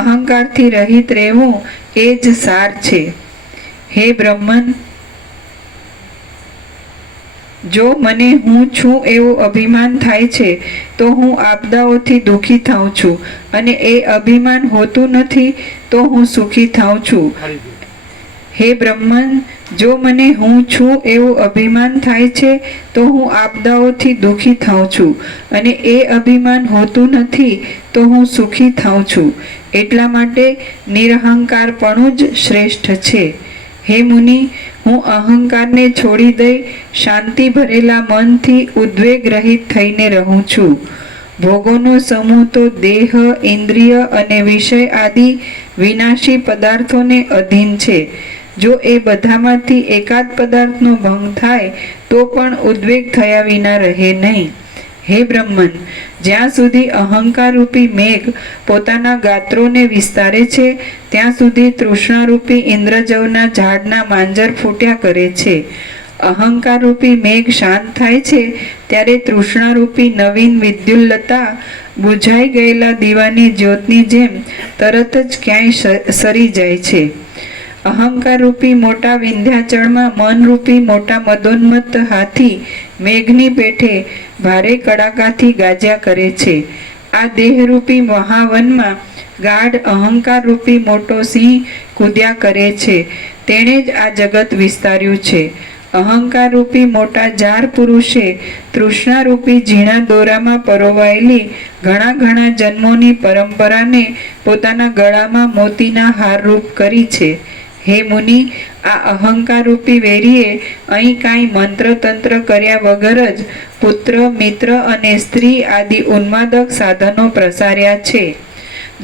અહંકારથી રહિત રહેવું એ જ સાર છે. હે બ્રહ્મન, જો મને હું છું એવું અભિમાન થાય છે તો હું આપદાઓથી દુઃખી થાઉં છું અને એ અભિમાન હોતું નથી તો હું સુખી થાઉં છું. હે બ્રહ્મન, જો મને હું છું એવું અભિમાન થાય છે તો હું આપદાઓથી દુઃખી થાઉં છું અને એ અભિમાન હોતું નથી તો હું સુખી થાઉં છું. એટલા માટે નિરહંકારપણું જ શ્રેષ્ઠ છે. હે મુનિ, હું અહંકારને છોડી દઈ શાંતિ ભરેલા મનથી ઉદ્વેગ રહિત થઈને રહું છું. ભોગોનો સમૂહ તો દેહ, ઇન્દ્રિય અને વિષય આદિ વિનાશી પદાર્થોને અધીન છે. જો એ બધામાંથી એકાદ પદાર્થનો ભંગ થાય તો પણ ઉદ્વેગ થયા વિના રહે નહીં. હે બ્રહ્મન, જ્યાં સુધી અહંકારરૂપી મેઘ પોતાના ગાત્રોને વિસ્તારે છે ત્યાં સુધી તૃષ્ણારૂપી ઇન્દ્રજવના ઝાડના માંજર ફૂટ્યા કરે છે. અહંકારરૂપી મેઘ શાંત થાય છે ત્યારે તૃષ્ણારૂપી નવીન વિદ્યુલ્લતા બુઝાઈ ગયેલા દીવાની જ્યોતની જેમ તરત જ ક્યાંય સરી જાય છે. અહંકારરૂપી મોટા વિંધ્યાચળમાં મનરૂપી મોટા મદોન્મત્ત હાથી મેઘની પેઠે ભારે કડાકાથી ગાજ્યા કરે છે. આ દેહરૂપી મહાવનમાં ગાઢ અહંકારરૂપી મોટો સિંહ કૂદ્યા કરે છે. તેણે જ આ જગત વિસ્તાર્યું છે. અહંકારરૂપી મોટા જાર પુરુષે તૃષ્ણારૂપી ઝીણા દોરામાં પરોવાયેલી ઘણા ઘણા જન્મોની પરંપરાને પોતાના ગળામાં મોતીના હારરૂપ કરી છે. હે મુનિ, આ અહંકારરૂપી વેરીએ અહીં કાંઈ મંત્ર તંત્ર કર્યા વગર જ પુત્ર, મિત્ર અને સ્ત્રી આદિ ઉન્માદક સાધનો પ્રસાર્યા છે.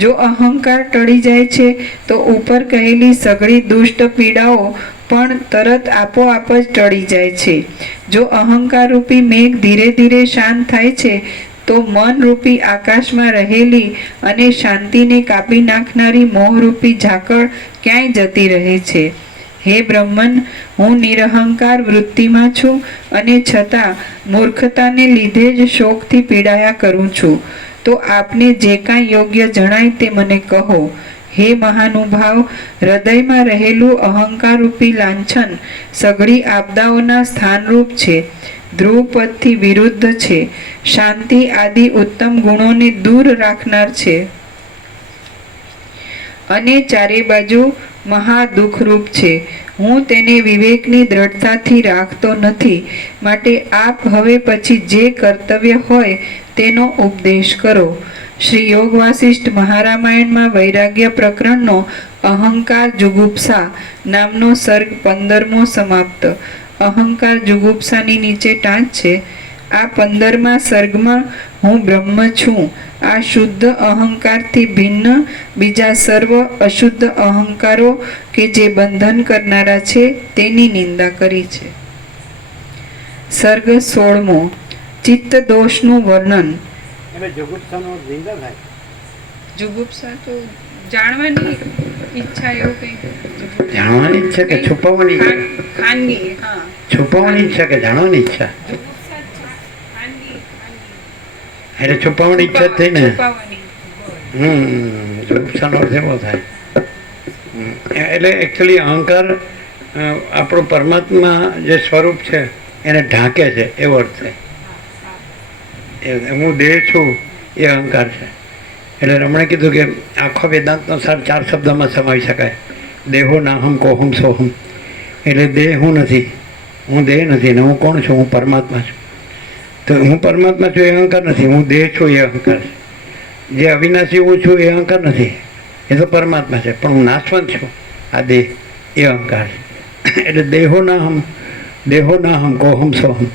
જો અહંકાર ટળી જાય છે તો ઉપર કહેલી સઘળી દુષ્ટ પીડાઓ પણ તરત આપોઆપ જ ટળી જાય છે. જો અહંકારરૂપી મેઘ ધીરે ધીરે શાંત થાય છે તો મનરૂપી આકાશમાં રહેલી અને શાંતિને કાપી નાખનારી મોહરૂપી ઝાકળ ક્યાંય જતી રહે છે. હે બ્રહ્મન, હું નિરહંકાર વૃત્તિમાં છું અને છતાં મૂર્ખતાને લીધે જ શોકથી પીડાયા કરું છું. તો આપને જે કાંઈ યોગ્ય જણાય તે મને કહો. હે મહાનુભાવ, હૃદયમાં રહેલું અહંકારરૂપી લાંછન સઘળી આપદાઓના સ્થાનરૂપ છે. ધ્રુવપદથી વિરુદ્ધ છે. શાંતિ આદિ ઉત્તમ ગુણોને દૂર રાખનાર છે અને ચારે બાજુ મહાદુઃખરૂપ છે. હું તેને વિવેકની દ્રઢતાથી રાખતો નથી. માટે આપ હવે પછી જે કર્તવ્ય હોય તેનો ઉપદેશ કરો. શ્રી યોગ વાસિષ્ઠ મહારામાયણમાં વૈરાગ્ય પ્રકરણનો અહંકાર જુગુપ્સા નામનો સર્ગ 15મો સમાપ્ત. અહંકાર જુગુપ્સાની નીચે ટાંચ છે. આ 15મા સર્ગમાં હું બ્રહ્મ છું, આ શુદ્ધ અહંકારથી ભિન્ન બીજા સર્વ અશુદ્ધ અહંકારો કે જે બંધન કરનારા છે તેની નિંદા કરી છે. સર્ગ 16મો, ચિત્ત દોષનું વર્ણન. એટલે જગુપ્સાનો નિંદા થાય. જુગુપ્સા તો જાણવાની ઈચ્છા એવું કંઈ જાણવાની ઈચ્છા કે છુપાવવાની ખાનગી. હા, છુપાવવાની ઈચ્છા કે જાણવાની ઈચ્છા? એટલે છુપાવવાની ઈચ્છા જ થઈ ને. જુગુપ્સાનો અર્થ એવો થાય. એટલે એકચ્યુઅલી અહંકાર આપણું પરમાત્મા જે સ્વરૂપ છે એને ઢાંકે છે એવો અર્થ થાય. હું દેહ છું એ અહંકાર છે. એટલે રમણે કીધું કે આખો વેદાંતનો સાર 4 શબ્દમાં સમાવી શકાય. દેહો નાહમ કોહમ સોહમ. એટલે દેહ હું નથી, હું દેહ નથી ને હું કોણ છું? હું પરમાત્મા છું. તો હું પરમાત્મા છું એ અહંકાર નથી, હું દેહ છું એ અહંકાર છે. જે અવિનાશી હું છું એ અહંકાર નથી, એ તો પરમાત્મા છે. પણ હું નાશવંત છું, આ દેહ એ અહંકાર છે. એટલે દેહો નાહમ કોહમ સોહમ.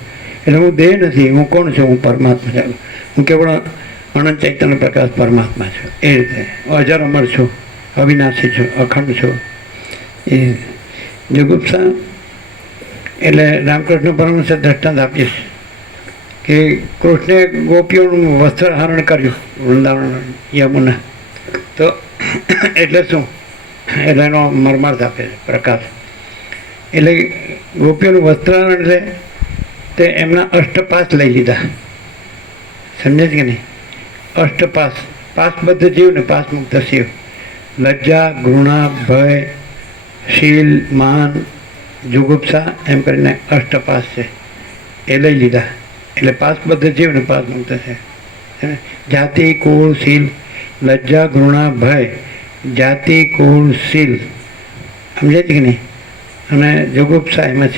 એટલે હું દેહ નથી, હું કોણ છું? હું પરમાત્મા છું. હું કેવળ અનંત ચૈતન્ય પ્રકાશ પરમાત્મા છું. એ રીતે અજર અમર છું, અવિનાશી છું, અખંડ છું, એ જુગુપ્સા એટલે રામકૃષ્ણ પરમહંસે દ્રષ્ટાંત આપ્યું છે કે કૃષ્ણે ગોપીઓનું વસ્ત્રહરણ કર્યું વૃંદાવન યમુના. તો એટલે શું? એટલે એનો મર્માર્થ આપે છે પ્રકાશ. એટલે ગોપીઓનું વસ્ત્રહરણ એટલે તે એમના અષ્ટપાસ લઈ લીધા. સમજે છે કે નહીં? અષ્ટપાસ, પાસબદ્ધ જીવ ને પાસ મુક્ત શિવ. લજ્જા, ઘૃણા, ભય, શીલ, માન, જુગુપ્સા એમ કરીને અષ્ટપાસ છે એ લઈ લીધા. એટલે પાસબદ્ધ જીવ ને પાસ મુક્ત છે. જાતિ, કુળ, શીલ, લજ્જા, ઘૃણા, ભય, જાતિ, કુળ, શીલ, સમજે છે કે નહીં? અને જુગુપ્સા એમાં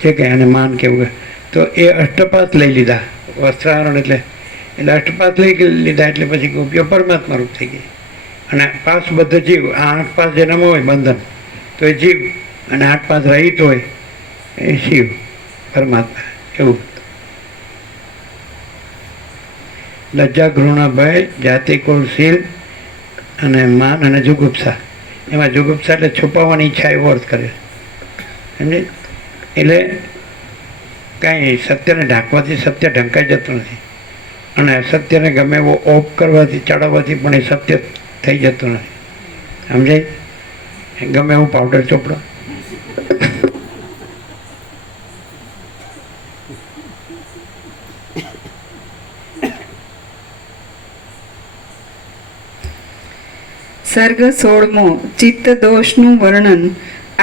છે કે એને માન કેવું. તો એ અષ્ટપાસ લઈ લીધા વસ્ત્રાહરણ એટલે અષ્ટપાસ લઈ લીધા એટલે પછી ગોપીઓ પરમાત્મા રૂપ થઈ ગઈ. અને પાસબદ્ધ જીવ, આ 8 પાસ જેનામાં હોય બંધન તો એ જીવ, અને 8 પાસ રહિત હોય એ શિવ પરમાત્મા. એવું લજ્જા, ઘૃણા, ભય, જાતિ, કુળ, શીલ અને માન અને જુગુપ્સા. એમાં જુગુપ્સા એટલે છુપાવવાની ઈચ્છા એવો અર્થ કરે. સમજે? એટલે કાંઈ સત્યને ઢાંકવાથી સત્ય ઢંકાઈ જતું નથી, અને અસત્યને ગમે એવો ઓપ કરવાથી, ચડાવવાથી પણ એ સત્ય થઈ જતું નથી. સમજાય? ગમે એવું પાવડર ચોપડો. સર્ગ 16મો ચિત્ત દોષનું વર્ણન.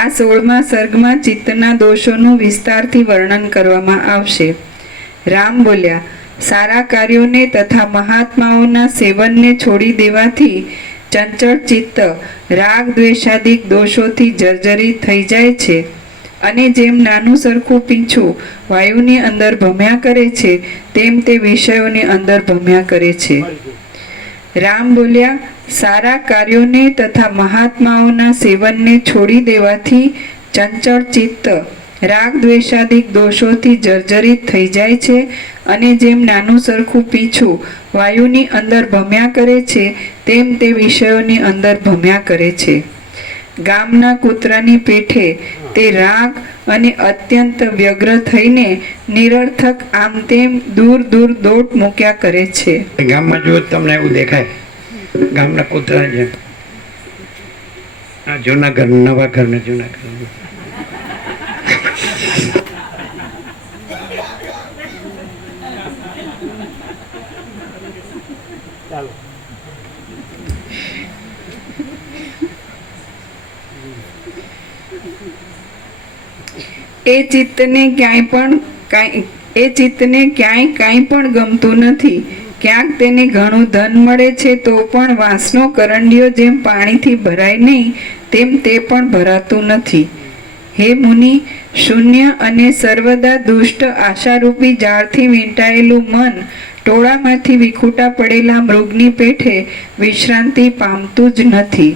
આ 16મા સર્ગમાં ચિત્તના દોષોનું વિસ્તારથી વર્ણન કરવામાં આવશે. રામ બોલ્યા, સારા કાર્યોને તથા મહાત્માઓના સેવનને છોડી દેવાથી ચંચળ ચિત્ત રાગ દ્વેષાદિક દોષોથી જર્જરિત થઈ જાય છે, અને જેમ નાનું સરખું પીંછું વાયુની અંદર ભમ્યા કરે છે તેમ તે વિષયોની અંદર ભમ્યા કરે છે. રામ બોલ્યા, સારા કાર્યોને તથા મહાત્માઓના સેવનને છોડી દેવાથી ચંચળ ચિત્ત રાગ દ્વેષાદિક દોષોથી જર્જરિત થઈ જાય છે, અને જેમ નાનું સરખું પીંછું વાયુની અંદર ભમ્યા કરે છે તેમ તે વિષયોની અંદર ભમ્યા કરે છે. ગામના કૂતરાની પેઠે તે રાગ અને અત્યંત વ્યગ્ર થઈને નિરર્થક આમ તેમ દૂર દૂર દોટ મૂક્યા કરે છે. ગામમાં જો તમને એવું દેખાય, ગામના કૂતરા જેમ આ જૂના ઘર, નવા ઘર ને જૂના ઘર. ચાલો એ ચિત્તને ક્યાંય કાંઈ પણ ગમતું નથી. ક્યાંક તેને ઘણું ધન મળે છે તો પણ વાંસનો કરંડિયો જેમ પાણીથી ભરાય નહીં તેમ તે પણ ભરાતું નથી. હે મુનિ, શૂન્ય અને સર્વદા દુષ્ટ આશારૂપી જાળથી વીંટાયેલું મન ટોળામાંથી વિખૂટા પડેલા મૃગની પેઠે વિશ્રાંતિ પામતું જ નથી.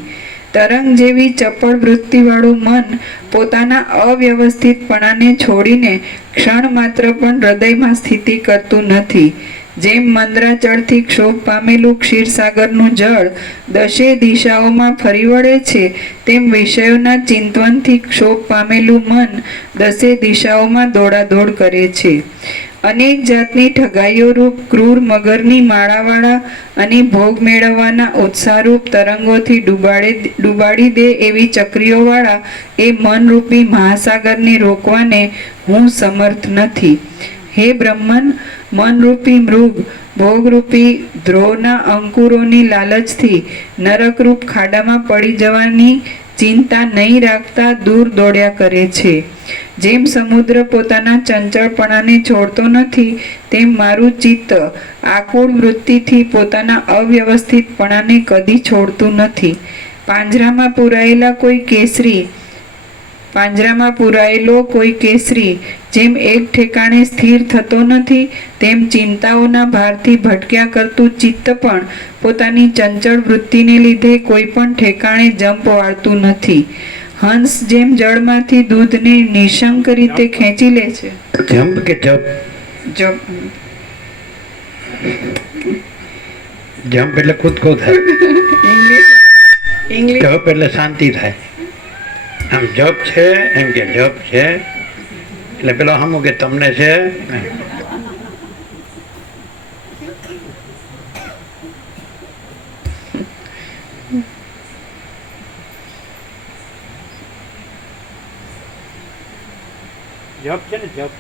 તરંગ જેવી ચપળ વૃત્તિવાળું મન પોતાના અવ્યવસ્થિતપણાને છોડીને ક્ષણ માત્ર પણ હૃદયમાં સ્થિતિ કરતું નથી. જેમ મંદરાચળથી ક્ષોભ પામેલું ક્ષીરસાગરનું જળ દશે દિશાઓમાં ફરી વળે છે, તેમ વિષયોના ચિંતવનથી ક્ષોભ પામેલું મન દસે દિશાઓમાં દોડાદોડ કરે છે. અનેક જાતની ઠગાઈઓ રૂપ ક્રૂર મગરની માળાવાળા અને ભોગ મેળવવાના ઉત્સાહરૂપ તરંગોથી ડૂબાડી દે એવી ચક્રીઓવાળા એ મનરૂપી મહાસાગરને રોકવાને હું સમર્થ નથી. હે બ્રહ્મન, મનરૂપી મૃગ ભોગરૂપી ધ્રોના અંકુરોની લાલચથી નરકરૂપ ખાડામાં પડી જવાની ચિંતા નહીં રાખતા દૂર દોડ્યા કરે છે. જેમ સમુદ્ર પોતાના ચંચળપણાને છોડતો નથી, તેમ મારું ચિત્ત આકુળ વૃત્તિથી પોતાના અવ્યવસ્થિતપણાને કદી છોડતું નથી. પાંજરામાં પૂરાયેલો કોઈ કેસરી જેમ એક ઠેકાણે સ્થિર થતો નથી, તેમ ચિંતાઓના ભારથી ભટક્યા કરતું ચિત્ત પણ પોતાની ચંચળ વૃત્તિને લીધે કોઈ પણ ઠેકાણે જંપ વાળતું નથી. હંસ જેમ જળમાંથી દૂધને નિશંક રીતે ખેંચી લે છે. જંપ કે જપ? જંપ એટલે કૂદકો થાય. ઇંગ્લિશ જપ એટલે શાંતિ થાય. આમ જપ છે એમ કે જપ છે એટલે પેલો હમું કે તમને છે. જપ છે ને જપ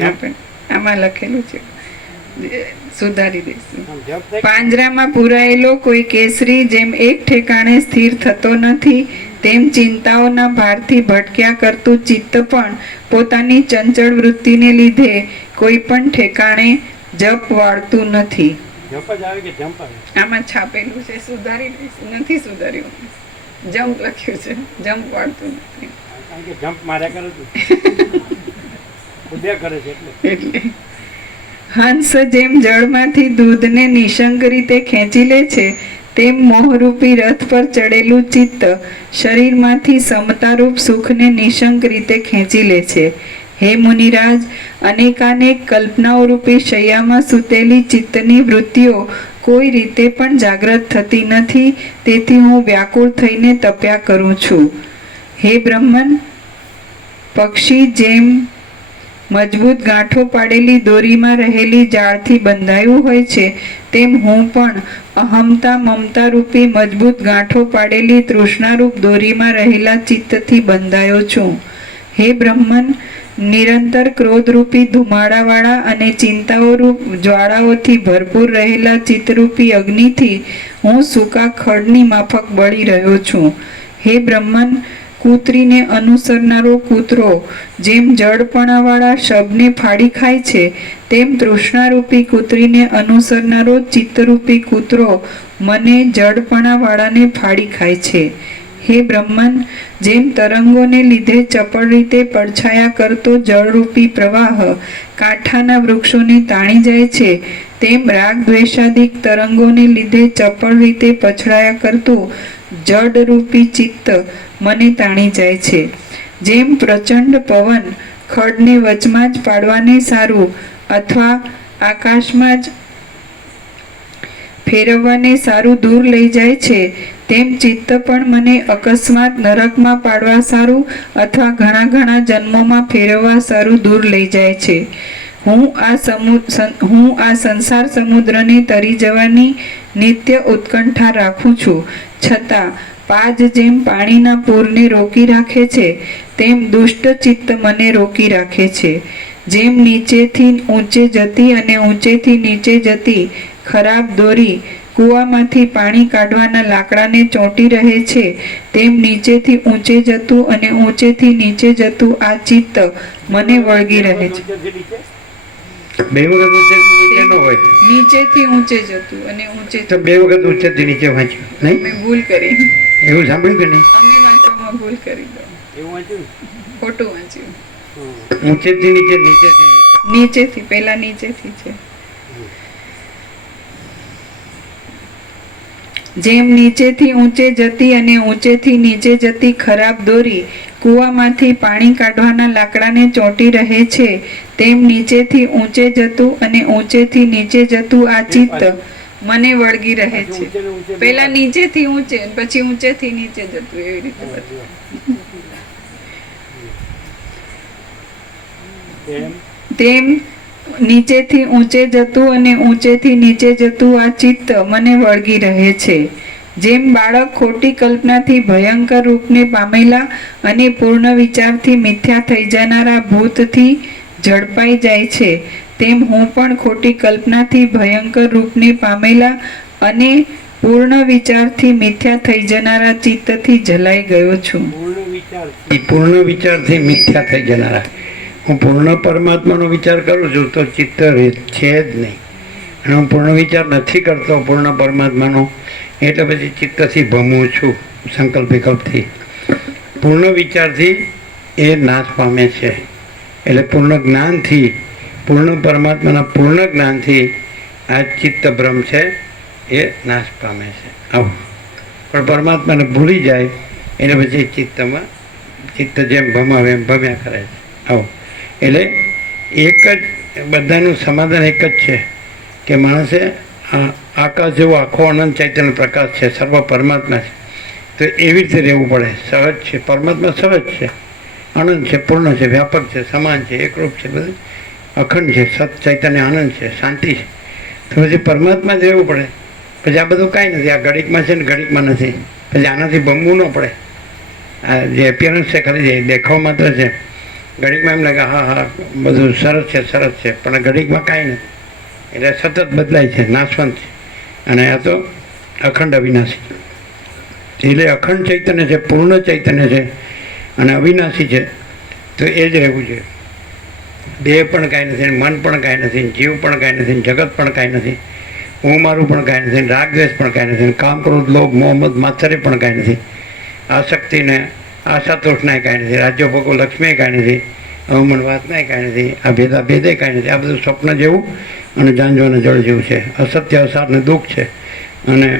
આપણે આમાં લખેલું છે, સુધારી દઈશું. આમ જપ થાય. પાંજરામાં પૂરાયેલો કોઈ કેસરી જેમ એક ઠેકાણે સ્થિર થતો નથી, તેમ ચિંતાઓના ભારથી ભટક્યા કરતું ચિત્ત પણ પોતાની ચંચળ વૃત્તિને લીધે કોઈ પણ ઠેકાણે જપ વાળતું નથી. જપ જ આવે કે જમ્પ આવે? આમાં છાપેલું છે, સુધારી દઈશું. નથી સુધાર્યું, જમ્પ લખ્યું છે, જમ્પ વાળતું નથી. કારણ કે જમ્પ માર્યા કરે છે, ઉડ્યા કરે છે એટલે. હંસ જેમ જળમાંથી દૂધને નિશંક રીતે ખેંચી લે છે, તેમ મોહરૂપી રથ પર ચડેલું ચિત્ત શરીરમાંથી સમતારૂપ સુખને નિશંક રીતે ખેંચી લે છે. હે મુનિરાજ, અનેકાનેક કલ્પનાઓરૂપી શૈયામાં સૂતેલી ચિત્તની વૃત્તિઓ કોઈ રીતે પણ જાગ્રત થતી નથી, તેથી હું વ્યાકુળ થઈને તપ્યા કરું છું. હે બ્રહ્મન, પક્ષી જેમ મજબૂત ગાંઠો પાડેલી દોરીમાં રહેલી જાળથી બંધાયું હોય છે, તેમ હું પણ અહમતા મમતા રૂપી મજબૂત ગાંઠો પાડેલી તૃષ્ણારૂપ દોરીમાં રહેલા ચિત્તથી બંધાયો છું. હે બ્રહ્મન, નિરંતર ક્રોધરૂપી ધુમાડાવાળા અને ચિંતાઓરૂપ જ્વાળાઓથી ભરપૂર રહેલા ચિત્તરૂપી અગ્નિથી હું સૂકા ખડની માફક બળી રહ્યો છું. હે બ્રહ્મન, કૂતરીને અનુસરનારો કૂતરો જેમ જળપણાવાળા શબને ફાડી ખાય છે, તેમ તૃષ્ણારૂપી કૂતરીને અનુસરનારો ચિત્તરૂપી કૂતરો મને જળપણાવાળાને ફાડી ખાય છે. હે બ્રહ્મન, જેમ તરંગોને લીધે ચપળ રીતે પડછાયા કરતો જળરૂપી પ્રવાહ કાંઠાના વૃક્ષોને તાણી જાય છે, તેમ રાગ દ્વેષાદિક તરંગોને લીધે ચપળ રીતે પછડાયા કરતું જડરૂપી ચિત્ત મને તાણી જાય છે. જેમ પ્રચંડ પવન ખડને વચમાં જ પાડવાને સારું અથવા આકાશમાં જ ફેરવવાને સારું દૂર લઈ જાય છે, તેમ ચિત્ત પણ મને અકસ્માત નરકમાં પાડવા સારું અથવા ઘણા ઘણા જન્મોમાં ફેરવવા સારું દૂર લઈ જાય છે. હું આ સંસાર સમુદ્રને તરી જવાની નિત્ય ઉત્કંઠા રાખું છું, છતાં પાજ જેમ પાણીના પૂરને રોકી રાખે છે, તેમ દુષ્ટ ચિત્ત મને રોકી રાખે છે. જેમ નીચેથી ઊંચે જતી અને ઊંચેથી નીચે જતી ખરાબ દોરી કૂવામાંથી પાણી કાઢવાના લાકડાને ચોંટી રહે છે, તેમ નીચેથી ઊંચે જતું અને ઊંચેથી નીચે જતું આ ચિત્ત મને વળગી રહે છે. બે વખત ઊંચેથી નીચે ન હોય, નીચેથી ઊંચે જતું અને ઊંચે તો બે વખત ઊંચેથી નીચે વાંચ્યું નહીં? મેં ભૂલ કરી, એવું સાંભળ્યું કે નહીં? અમે વાંચવામાં ભૂલ કરી દો, એવું વાંચ્યું ખોટું વાંચ્યું. ઊંચેથી નીચે, નીચેથી નીચે. નીચેથી, પહેલા નીચેથી છે. જેમ નીચેથી ઊંચે જતી અને ઊંચેથી નીચે જતી ખરાબ દોરી કૂવામાંથી પાણી કાઢવાના લાકડાને ચોંટી રહે છે, તેમ નીચેથી ઊંચે જતું અને ઊંચેથી નીચે જતું આ ચિત્ત મને વળગી રહે છે. પહેલા નીચેથી ઊંચે પછી ઊંચેથી નીચે જતું, એવી રીતે તેમ નીચેથી ઊંચે જતું અને ઊંચેથી નીચે જતું આ ચિત્ત મને વળગી રહે છે. જેમ બાળક ખોટી કલ્પનાથી ભયંકર રૂપને પામેલા અને પૂર્ણ વિચારથી મિથ્યા થઈ જનારા ભૂતથી ઝડપાઈ જાય છે, તેમ હું પણ ખોટી કલ્પનાથી ભયંકર રૂપને પામેલા અને પૂર્ણ વિચારથી મિથ્યા થઈ જનારા ચિત્તથી જલાઈ ગયો છું. પૂર્ણ વિચારથી મિથ્યા થઈ જનારા. હું પૂર્ણ પરમાત્માનો વિચાર કરું છું તો ચિત્ત છે જ નહીં, અને હું પૂર્ણ વિચાર નથી કરતો પૂર્ણ પરમાત્માનો, એટલે પછી ચિત્તથી ભમું છું સંકલ્પ વિકલ્પથી. પૂર્ણ વિચારથી એ નાશ પામે છે. એટલે પૂર્ણ જ્ઞાનથી, પૂર્ણ પરમાત્માના પૂર્ણ જ્ઞાનથી આ ચિત્ત ભ્રમ છે એ નાશ પામે છે. આવું પણ પરમાત્માને ભૂલી જાય એટલે પછી ચિત્ત જેમ ભમાવે એમ ભમ્યા કરે છે. આવું એટલે એક જ બધાનું સમાધાન એક જ છે કે માણસે આકાશ જેવો આખો અનંત ચૈતન્ય પ્રકાશ છે, સર્વ પરમાત્મા છે, તો એવી રીતે રહેવું પડે. સહજ છે, પરમાત્મા સહજ છે, અનંત છે, પૂર્ણ છે, વ્યાપક છે, સમાન છે, એકરૂપ છે, બધું અખંડ છે, સત ચૈતન્ય આનંદ છે, શાંતિ છે. તો પછી પરમાત્મા જ રહેવું પડે. પછી આ બધું કાંઈ નથી, આ ઘડીકમાં છે ને ઘડીકમાં નથી. પછી આનાથી ભમવું ન પડે. આ જે એપિયરન્સ છે ખાલી જે દેખાવ માત્ર છે. ઘડીકમાં એમ લાગે હા હા બધું સરસ છે, પણ ઘડીકમાં કાંઈ નથી. એટલે સતત બદલાય છે, નાશવંત છે. અને આ તો અખંડ અવિનાશી. એટલે અખંડ ચૈતન્ય છે, પૂર્ણ ચૈતન્ય છે અને અવિનાશી છે. તો એ જ રહેવું જોઈએ. દેહ પણ કાંઈ નથી, મન પણ કાંઈ નથી, જીવ પણ કાંઈ નથી, જગત પણ કાંઈ નથી, હું મારું પણ કાંઈ નથી, રાગ દ્વેષ પણ કાંઈ નથી, કામ ક્રોધ લોભ મોહમ્મદ માત્સર્ય પણ કાંઈ નથી, આસક્તિને આશા તૃષ્ણાએ કાંઈ નથી, રાજ્ય ભોગો લક્ષ્મીએ કાંઈ નથી, અવમન વાસનાએ કાંઈ નથી, આ ભેદે કાંઈ નથી. આ બધું સ્વપ્ન જેવું અને જાંજવાના જળ જેવું છે. અસત્ય અસાર ને દુઃખ છે અને